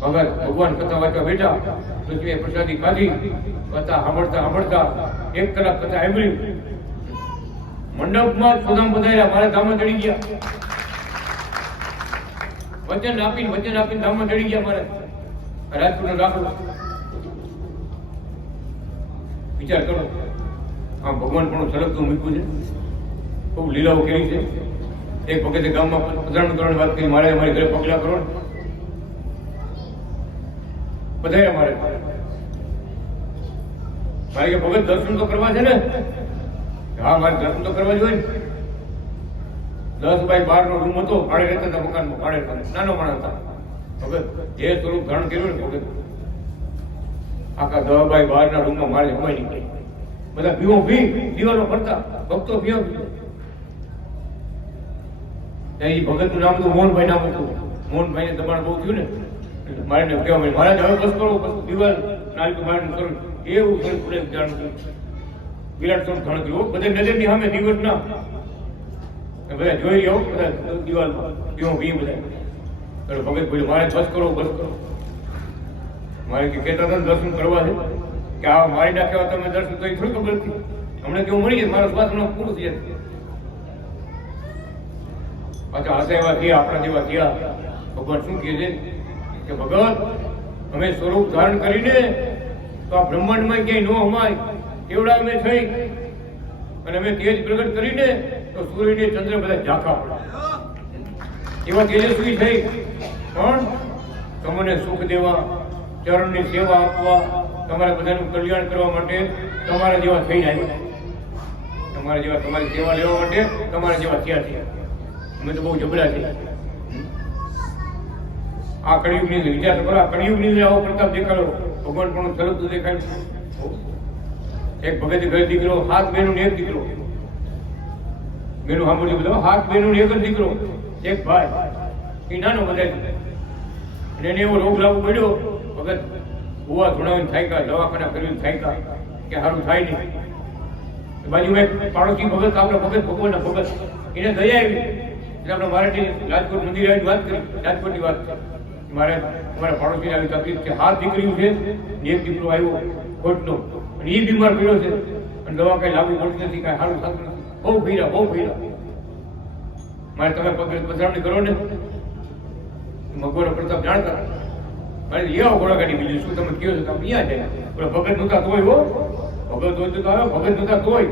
ભગવાન કથા વાંચવા બેઠા, ડોશીએ પ્રસાદી ખાધી, કથા સાંભળતા 1 કલાક કથા સાંભળી. મંડપમાં સોદામ બધાયા, મારા ધામમાં ચડી ગયા. વચન આપીને ધામમાં ચડી ગયા. મારે રાજપુરનો દાખલો વિચાર કરો. આમ ભગવાન પણ સળગતું મૂક્યું છે, બહુ લીલાઓ કરી છે. એક વખતે ગામમાં પધરામણી વાત કરી, મારે અમારી ઘરે પગલા કરો બધાય. મારે કે ભગત દર્શન તો કરવા છે ને? હા, મારે દર્શન તો કરવા જોઈએ ને. 10 બાય 12 નો રૂમ હતો, ભાડે રહેતા હતા મકાનમાં, ભાડે નાનો માણસ હતા. ભગત જે સ્વરૂપ ધારણ કર્યું ને ભગત, આખા 10 બાય 12 ના રૂમમાં મારે હમાઈ નીકળી. બધા ભીવો દિવાલો ફરતા ભક્તો ભીવો. એ ભગત નું નામ તો મોહનભાઈ નામ હતું. મોહનભાઈ ને દબાણ બહુ થયું ને, મારે કહેવા માંડ્યું, મહારાજ હવે બસ કરો, દિવાલ નાલિકો મારે કરું. એવું પૂરે જાણવું વિરાટ સ્વરૂપ ધારણ કર્યું. બધા નજરની સામે દિવસ ના બધા જોઈ લો, બધા દિવાલમાં ભીવો બધા. ભગત બોલ્યો, મારે બસ કરો. મારે કહેતા હતા દર્શન કરવા છે કે આ મારી નાખ્યા તમે દર્શન તો થોડી ખબર હતી. હમણાં કેવું મળી જાય, મારા શ્વાસ પૂરું થઈ જાય. પાછા હસાવ્યા થયા, આપણા જેવા થયા. ભગવાન શું કહે છે કે ભગત અમે સ્વરૂપ ધારણ કરીને તો આ બ્રહ્માંડમાં ક્યાંય ન હમાય એવડા અમે થઈ, અને અમે તેજ પ્રગટ કરીને તો સૂર્ય ને ચંદ્ર બધા ઝાંખા પડે એવા તેજસ્વી થઈ. પણ તમને સુખ દેવા, ચરણની સેવા આપવા, તમારા બધાનું કલ્યાણ કરવા માટે તમારા જેવા થઈને આવ્યા. તમારા જેવા તમારી સેવા લેવા માટે તમારા જેવા થયા છે. અમે તો બહુ જબરા છે. આ કળિયુગની વિચાર કરો, આ કળિયુગની આવો પ્રતાપ દેખાડો. ભગવાન પણ સરસ દેખાય. એક ભગત ઘરે દીકરો, 7 બહેનો ને એક દીકરો. બેનું સાંભળ્યું બધું, 7 બહેનો ને એક જ દીકરો, એક ભાઈ. એ નાનો બધા. અને એને એવો રોગ લાગુ પડ્યો, ભગત ભૂવા ધોણાવીને થાક્યા, દવાખાના કરીને થાક્યા કે સારું થાય નહીં. બાજુમાં એક પાડોશી ભગત, આપણા ભગત ભગવાનના ભગત, એને દયા આવી એટલે આપણે મારાથી રાજકોટ મંદિર આવીને વાત કરી, રાજકોટની વાત. મારે તમારા પાડોશી આવી તકલીફ છે, 7 દીકરીઓ છે ને એક દીકરો આવ્યો ખોટનો, અને એ બીમાર પડ્યો છે અને દવા કઈ લાગુ પડતી નથી, કઈ સારું થતું નથી. બહુ ભીરા. મારે તમે પધરામણી કરો ને, મગવાનો પ્રતાપ જાણતા. મારે એવા ઘોડાગાડી બીજું શું તમે કહો છો, તમે અહીંયા જાય. પેલા ભગત નહોતા તોય હો, ભગત હોય તો આવ્યો, ભગત નહોતા તોય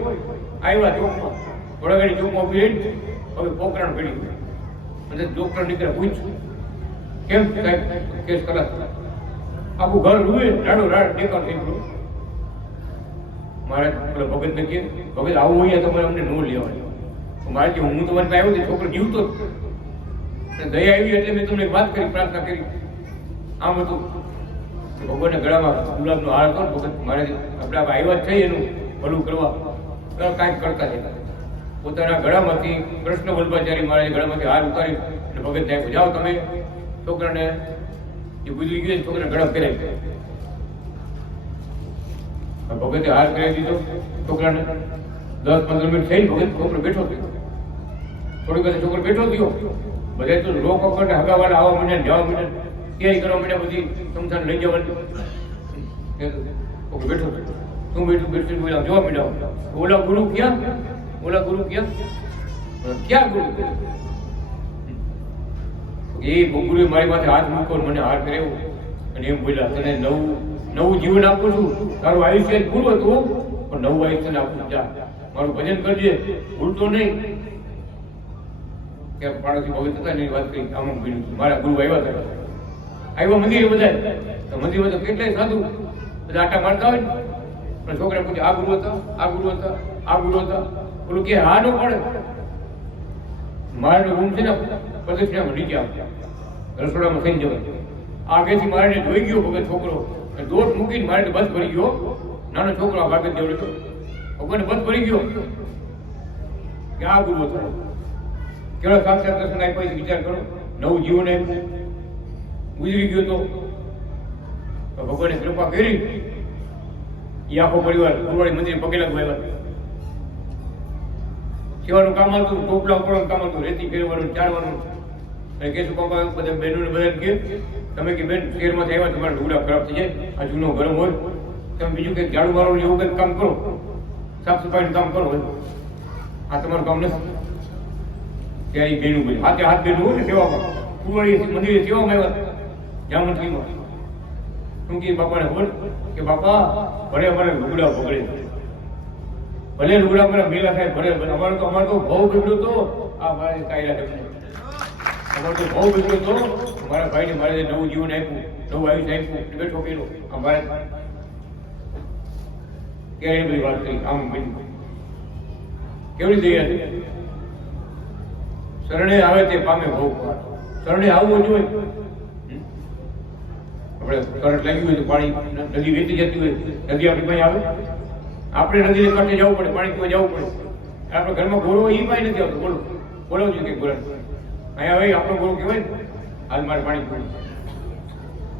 આવ્યા ચોકમાં. ઘોડાગાડી ચોકમાં ઉભી રહીને હવે પોકરાણ પડી. અને ડોક્ટર નીકળે પૂછ્યું કેમ સાહેબ કેસ કલાક આખું ઘર રૂએ રાડો રાડ દેખાવ થઈ ગયો. મારે પેલા ભગત ને કહે, ભગત આવું હોય તમારે અમને નો લેવાય. મારે કે હું તમારે આવ્યો તે છોકરો જીવતો દયા આવી એટલે મેં તમને વાત કરી, પ્રાર્થના કરી. આમ હતું ભગવાનના ગળામાં ગુલાબનો હાર હતો. ભગત મારે આપણે આવ્યા જ થઈ એનું ભલું કરવા કાંઈક કરતા જતા. પોતાના ગળામાંથી કૃષ્ણ વલ્લભાચાર્ય મહારાજ ગળામાંથી હાર ઉતારી અને ભગત સાહેબ જાઓ તમે છોકરાને એ ગુજરી ગયું, છોકરાને ગળા પહેરાવી. ભગતે હાર કરી દીધો છોકરાને. 10-15 મિનિટ થઈ, ભગત છોકરો બેઠો થયો. થોડી વખત છોકરો બેઠો થયો, બધા તો લોકો કરતા હગાવાળા આવવા માંડ્યા, જવા માંડ્યા, તૈયારી કરવા માંડ્યા, બધી સંસાર લઈ જવાની. છોકરો બેઠો થયો. શું બેઠું બોલા જોવા માંડ્યા. ઓલા ગુરુ ક્યાં ગુરુ? એ ગુરુએ મારી પાસે હાથ મૂક્યો, મને હાર કર્યો અને એમ બોલ્યા તને નવું જીવન આપું છું. તારું આયુષ્ય પૂરું હતું પણ નવું આયુષ્ય આપું. જા મારું ભજન કરજે, ભૂલતો નહીં. કે પાડોશી ભગત હતા એની વાત કરી. આમ ભીડું મારા ગુરુ આવ્યા મંદિરે બધા. મંદિરમાં તો કેટલાય સાધુ બધા આટા મારતા હોય ને. પણ છોકરા પૂછે આ ગુરુ હતા. ઓલું કે હા નો પડે. મારે રૂમ છે ને પ્રદક્ષિણામાં નીચે આપ્યા, રસોડામાં થઈને જવાય. આગેથી મારે જોઈ ગયો ભગત છોકરો, દોટ મૂકીને મારે બસ ભરી ગયો. નાનો છોકરો આ ભાગત જેવડે તો ભગવાન બસ ભરી ગયો કે આ ગુરુ હતો. કેવડા સાક્ષાત દર્શન આપ્યા, વિચાર કરો. નવું જીવન આપ્યું, ગુજરી ગયો તો ભગવાને કૃપા કરી. એ આખો પરિવાર ગુરુવાડી મંદિર પગે લાગવા આવ્યા. સેવાનું કામ આવતું, ટોપલા ઉપડવાનું કામ આવતું, રેતી ફેરવાનું, ચારવાનું. અને કેશું પપ્પા બધા બહેનોને બધાને કે તમે કે બેન શહેરમાંથી આવ્યા, તમારા ઢોકળા ખરાબ થઈ જાય, આ જૂનો ગરમ હોય, તમે બીજું કંઈક ઝાડુ મારવાનું એવું કંઈક કામ કરો, સાફ સફાઈનું કામ કરો. આ તમારું કામ નથી. ત્યારે એ બહેનું બોલી, હાથ બહેનું હોય ને સેવામાં, ગુરુવાડી મંદિરે સેવામાં આવ્યા, જામંત્રીમાં. શું કે બાપાને બોલ કે બાપા ભલે અમારે લુગડા પકડે, ભલે લુગડા અમારા મેલા થાય, ભલે અમારે તો બહુ બગડ્યો તો આ મારે કાયદા તમને અમારે તો બહુ બગડ્યો તો મારા ભાઈને મારે નવું જીવન આપ્યું, નવું આયુષ્ય આપ્યું, બેઠો પેલો અમારે ક્યારે બધી વાત કરી. આમ કેવડી દયા છે. શરણે આવે તે પામે બહુ. શરણે આવવું જોઈએ. આપણે કરંટ લાગ્યું હોય તો પાણી નદી વેચી જતી હોય, નદી આપણી પાસે આવે, આપણે નદીને કાંઠે જવું પડે, પાણી પીવા જવું પડે. આપણે ઘરમાં ગોળો એ પાણી નથી આવતો. બોલાવું છું કે ગોળા અહીંયા આવે આપણો ગોળો કહેવાય ને, આજ મારે પાણી પીવું.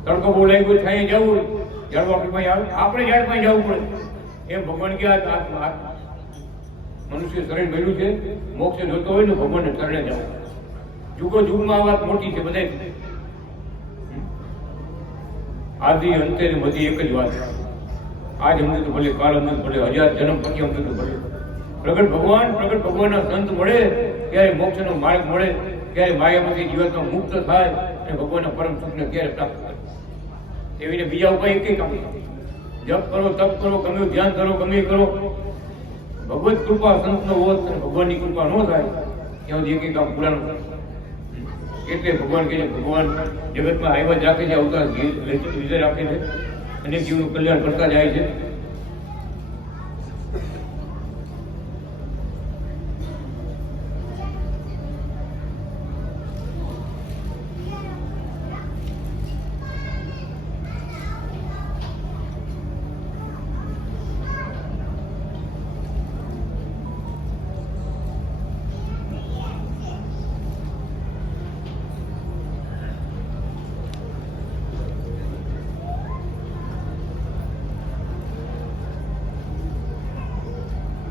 તડકો બહુ લાગ્યો હોય, છાંયે જવું હોય, ઝાડવું આપણી પાસે આવે, આપણે ઝાડ પાસે જવું પડે. એમ ભગવાન કે મનુષ્ય શરણ મળ્યું છે, મોક્ષ જોતો હોય ને ભગવાનને શરણે જવું. જુગો જુગમાં આ વાત મોટી છે બધા. આદિ અંતે ને બધી એક જ વાત. આજ અમને તો ભલે, કાલ અમને ભલે, 1000 જન્મ પછી અમને તો ભલે. પ્રગટ ભગવાનના સંત મળે ત્યારે મોક્ષનો માર્ગ મળે, ત્યારે માયામાંથી જીવનમાં મુક્ત થાય અને ભગવાનના પરમ સુખને ક્યારે પ્રાપ્ત થાય. એવીને બીજા ઉપાય એક કામ જપ કરો, તપ કરો, ગમે ધ્યાન કરો, ગમે કરો. ભગવત કૃપા સંતનો હોત અને ભગવાનની કૃપા ન થાય ત્યાં સુધી એક કામ પૂરા ન થાય. એટલે ભગવાન કહે છે, ભગવાન જગતમાં આવ્યા જ રાખે છે, અવતાર લીધે રાખે છે, અનેક જીવનું કલ્યાણ કરતા જાય છે.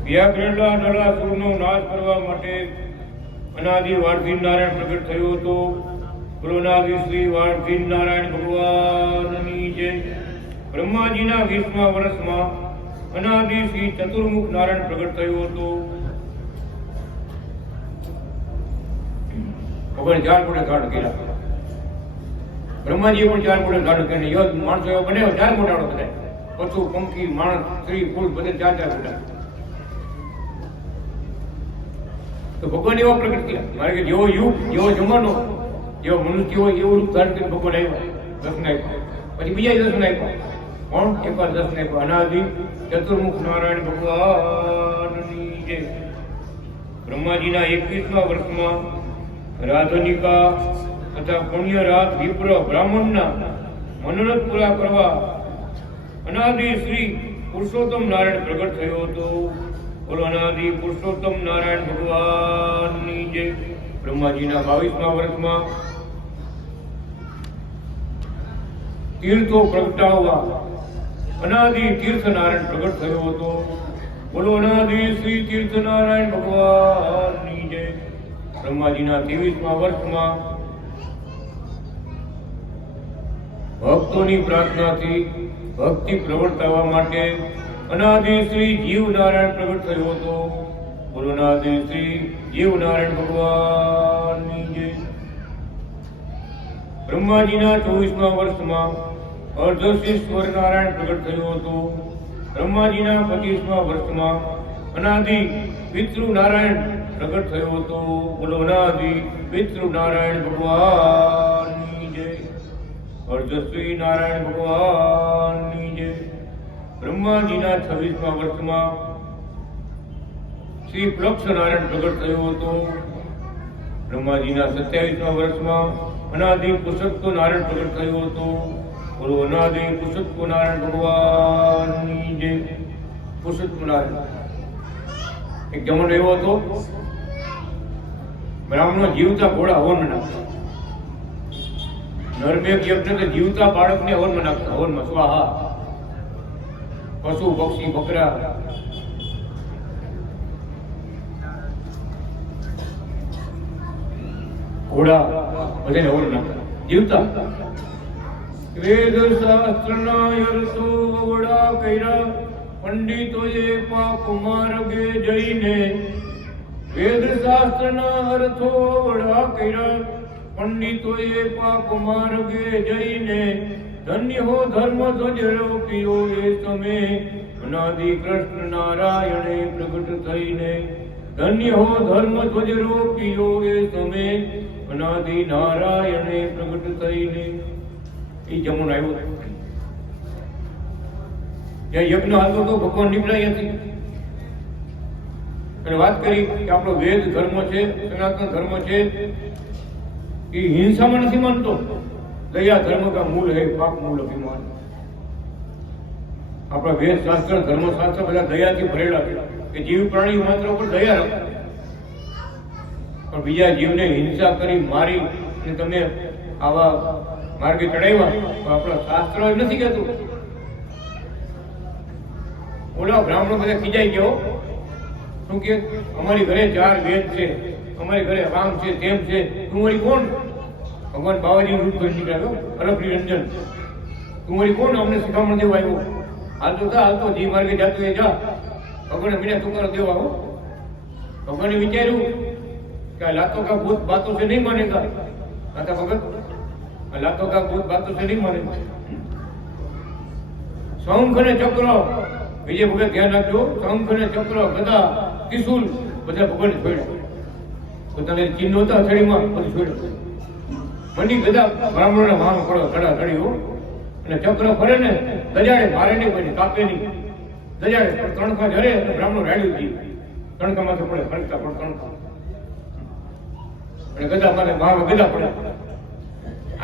વ્યાકરણના નરાસુરનો નાશ કરવા માટે અનાદિ વાળધીન નારાયણ પ્રગટ થયો હતો. બોલોનાદિ શ્રી વાળધીન નારાયણ ભગવાનની જય. બ્રહ્માજીના 20મા વર્ષમાં અનાદિ શ્રી ચતુર્મુખ નારાયણ પ્રગટ થયો હતો. ભગવાન 4 મોટા ધારણ કર્યા. બ્રહ્માજીએ પણ 4 મોટા ધારણ કરીને યોગ માણસો એવો બન્યો 4 મોટા બધા. પશુ પંખી માણસ સ્ત્રી પુરુષ બધે 4 મોટા. તો ભગવાન એવા પ્રગટ થયા. મારે કે જેવો યુગ જેવો જમાનો જેવો મનુષ્ય હોય એવું રૂપ ધારણ કરીને ભગવાન આવ્યા. દર્શન આપ્યા. પછી બીજા દર્શન આપ્યા. કોણ? એકવાર દર્શન આપ્યા. અનાદિ ચતુર્મુખ નારાયણ ભગવાનની જય. બ્રહ્માજીના 21મા વર્ષમાં રાધનિકા તથા પુણ્યરાત વિપ્ર બ્રાહ્મણના મનોરથ પૂરા કરવા અનાદિ શ્રી પુરુષોત્તમ નારાયણ પ્રગટ થયો હતો. બોલો અનાદિ પુરુષોત્તમ નારાયણ ભગવાનની જય. બ્રહ્માજીના 22મા વર્ષમાં તીર્થો પ્રગટાવવા અનાદિ તીર્થ નારાયણ પ્રગટ થયો હતો. બોલો અનાદિ શ્રી તીર્થ નારાયણ ભગવાનની જય. બ્રહ્માજીના 23મા વર્ષમાં ભક્તોની પ્રાર્થનાથી ભક્તિ પ્રવર્તાવવા માટે અનાદિ શ્રી જીવ નારાયણ પ્રગટ થયો હતો. બોલો અનાદિ શ્રી જીવ નારાયણ ભગવાનની જય. બ્રહ્માજીના 24મા વર્ષમાં અર્ધશીશ્વર નારાયણ પ્રગટ થયો હતો. બ્રહ્માજીના 25મા વર્ષમાં અનાદિ પિતૃ નારાયણ પ્રગટ થયો હતો. બોલો અનાદિ પિતૃ નારાયણ ભગવાનની જય. અર્ધશ્રી નારાયણ ભગવાનની જય. બ્રહ્માજીના 26મા વર્ષમાં શ્રી પ્લક્ષ નારાયણ પ્રગટ થયો હતો. બ્રહ્માજીના 27મા વર્ષમાં અનાદિ પુરુષોત્તમ નારાયણ પ્રગટ થયો હતો. બોલો અનાદિ પુરુષોત્તમ નારાયણ ભગવાનની જય. પુરુષોત્તમ નારાયણ એક જમાનો એવો હતો, બ્રાહ્મણો જીવતા ઘોડા હવનમાં નાખતા. નરમેઘ યજ્ઞ તો જીવતા બાળકને હવનમાં નાખતા. હવનમાં સ્વાહા. પશુ પક્ષી બકરા ઘોડા બધાને હવન નાખતા જીવતા. વેદ શાસ્ત્રના અર્થો વડા કર્યા પંડિતોએ પાપ માર્ગે જઈને. વેદ શાસ્ત્રના અર્થો વડા કર્યા પંડિતોએ પાપ માર્ગે જઈને. ધન્ય હો ધર્મ ધ્વજ રોપ્યો એ તમે અનાદિ કૃષ્ણ નારાયણે પ્રગટ થઈને. ધન્ય હો ધર્મ ધ્વજ રોપ્યો એ તમે અનાદિ નારાયણે પ્રગટ થઈને. એ જમણ આવ્યો જ્યાં યજ્ઞ હતો તો ભગવાન નીકળાઈ હતી અને વાત કરી કે આપણો વેદ ધર્મ છે, સનાતન ધર્મ છે, એ હિંસામાં નથી માનતો. દયા ધર્મ કા મૂળ હે પાપ મૂળ અભિમાન. આપણા વેદ શાસ્ત્ર ધર્મશાસ્ત્ર બધા દયાથી ભરેલા છે કે જીવ પ્રાણી માત્ર ઉપર દયા રાખો. પણ બીજા જીવને હિંસા કરી મારી અને તમે આવા માર્ગે ચડાવ્યા તો આપણા શાસ્ત્ર એમ નથી કહેતું. ઓલા બ્રાહ્મણો બધા ખીજાઈ ગયો. શું કે અમારી ઘરે 4 વેદ છે, અમારી ઘરે રામ છે, તેમ છે, તું વળી કોણ? ભગવાન બાવાજી રૂપ કરી નીકળ્યો અરબરી રંજન. તું વળી કોણ અમને શિખામણ દેવા આવ્યો? હાલતો થા હાલતો જે માર્ગે જાતું એ જા. ભગવાને મીના તુકારો દેવા આવો. ભગવાને વિચાર્યું કે આ લાતો કા ભૂત બાતો છે નહીં માનેગા. દાદા ભગત આ લાતો કા ભૂત બાતો છે નહીં માને. શંખ અને ચક્ર વિજય ભગત ધ્યાન રાખજો. શંખ અને ચક્ર ગદા ત્રિશૂલ બધા ભગવાને છોડ્યા. પોતાને ચિહ્નો હતા હથેળીમાં બધું છોડ્યું. મંડી ગદા બ્રાહ્મણોના માનો પડો ધડા ધડીઓ અને ચક્ર ફરે ને દજાડે મારે નહીં કોઈ કાપે નહીં. દજાડે પણ તણખા જરે બ્રાહ્મણો રાડ્યું હતી. તણખામાંથી પડે ફરકતા પણ તણખા અને ગદા મારે ભાવ ગદા પડે.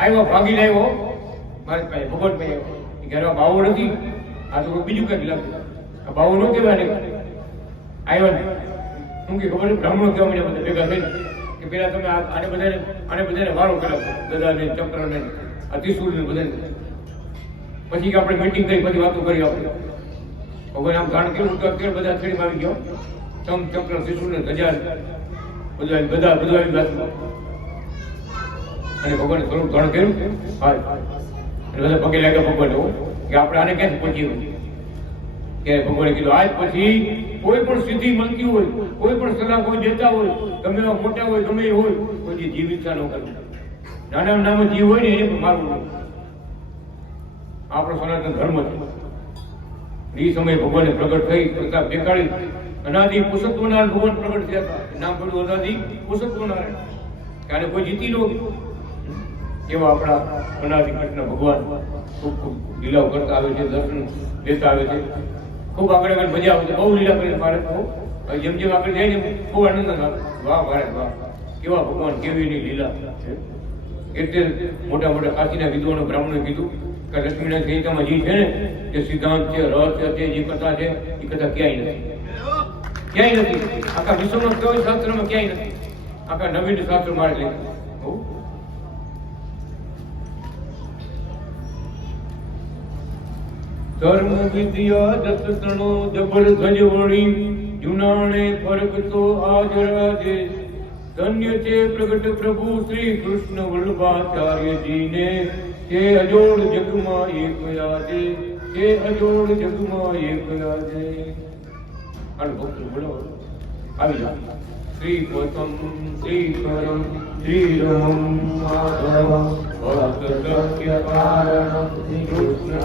આવ્યો ભાગીને આવ્યો મારી પાસે ભગવાન પાસે આવ્યો. ઘરે બાવો નથી, આ તો બીજું કઈક લાગ્યું. આ બાવો ન કહેવાય ને. આવ્યો ને શું કે ખબર બ્રાહ્મણો કહેવા મને બધા ભેગા થઈને કે પેલા તમે આને બધાને વારો કરાવો. ગદાને ચક્રને આ ત્રિશૂળને બધાને. પછી કે આપણે મીટિંગ કરી પછી વાતો કરી આપણે ભગવાન આમ કારણ કેવું તો અત્યારે બધા ખેડીમાં આવી ગયો ચમ ચક્ર ત્રિશુલ ને ધજા બધા બધું આવી ગયું અને ભગવાને થોડું ધણ કર્યું હા અને બધા પગે લાગ્યા ભગવાન કે આપણે આને ક્યાંથી પહોંચીએ કે ભગવાને કીધું આજ પછી કોઈ પણ સિદ્ધિ મળતી હોય કોઈ પણ સલાહ કોઈ દેતા હોય ગમે એવા મોટા હોય ગમે એ હોય કોઈ જીવ ઈચ્છા ન કરવું નાના નાના જીવ હોય ને એને પણ મારવું નહીં આપણો સનાતન ધર્મ છે એ સમયે ભગવાને પ્રગટ થઈ પ્રતાપ દેખાડી અનાદિ પુરુષોત્તમનારાયણ ભગવાન પ્રગટ થયા હતા નામ પડ્યું અનાદિ પુરુષોત્તમનારાયણ ત્યારે કોઈ જીતી લો એવા આપણા અનાદિ કૃષ્ણ ભગવાન ખૂબ ખૂબ લીલાઓ કરતા આવે છે દર્શન દેતા આવે છે ખૂબ આગળ આગળ મજા આવે છે બહુ લીલા કરીને ભારત જેમ જેમ આગળ જાય ને ખૂબ આનંદ આવે વાહ ભારત વાહ કેવા ભગવાન કેવી એની લીલા છે એટલે મોટા મોટા કાશીના વિદ્વાનો બ્રાહ્મણોએ કીધું કે લક્ષ્મીનારાયણ સંહિતામાં જે છે ને જે સિદ્ધાંત છે રહસ્ય છે જે કથા છે એ કથા ક્યાંય નથી આખા વિશ્વમાં કોઈ શાસ્ત્રમાં ક્યાંય નથી આખા નવીન શાસ્ત્ર મારે લે ધર્મ વિદ્યા દત્તણો જબર ધજવણી જુનાણે ફરક તો આજ રાજે ધન્ય છે પ્રગટ પ્રભુ શ્રી કૃષ્ણ વલ્લભાચાર્યજીને તે અજોડ જગમાં એક આજે તે અજોડ જગમાં એક આજે આનું ભક્ત બોલો આવી જાઓ શ્રી પતમ શ્રી કરમ શ્રી રમ માધવ ભક્ત સત્ય કારણ શ્રી કૃષ્ણ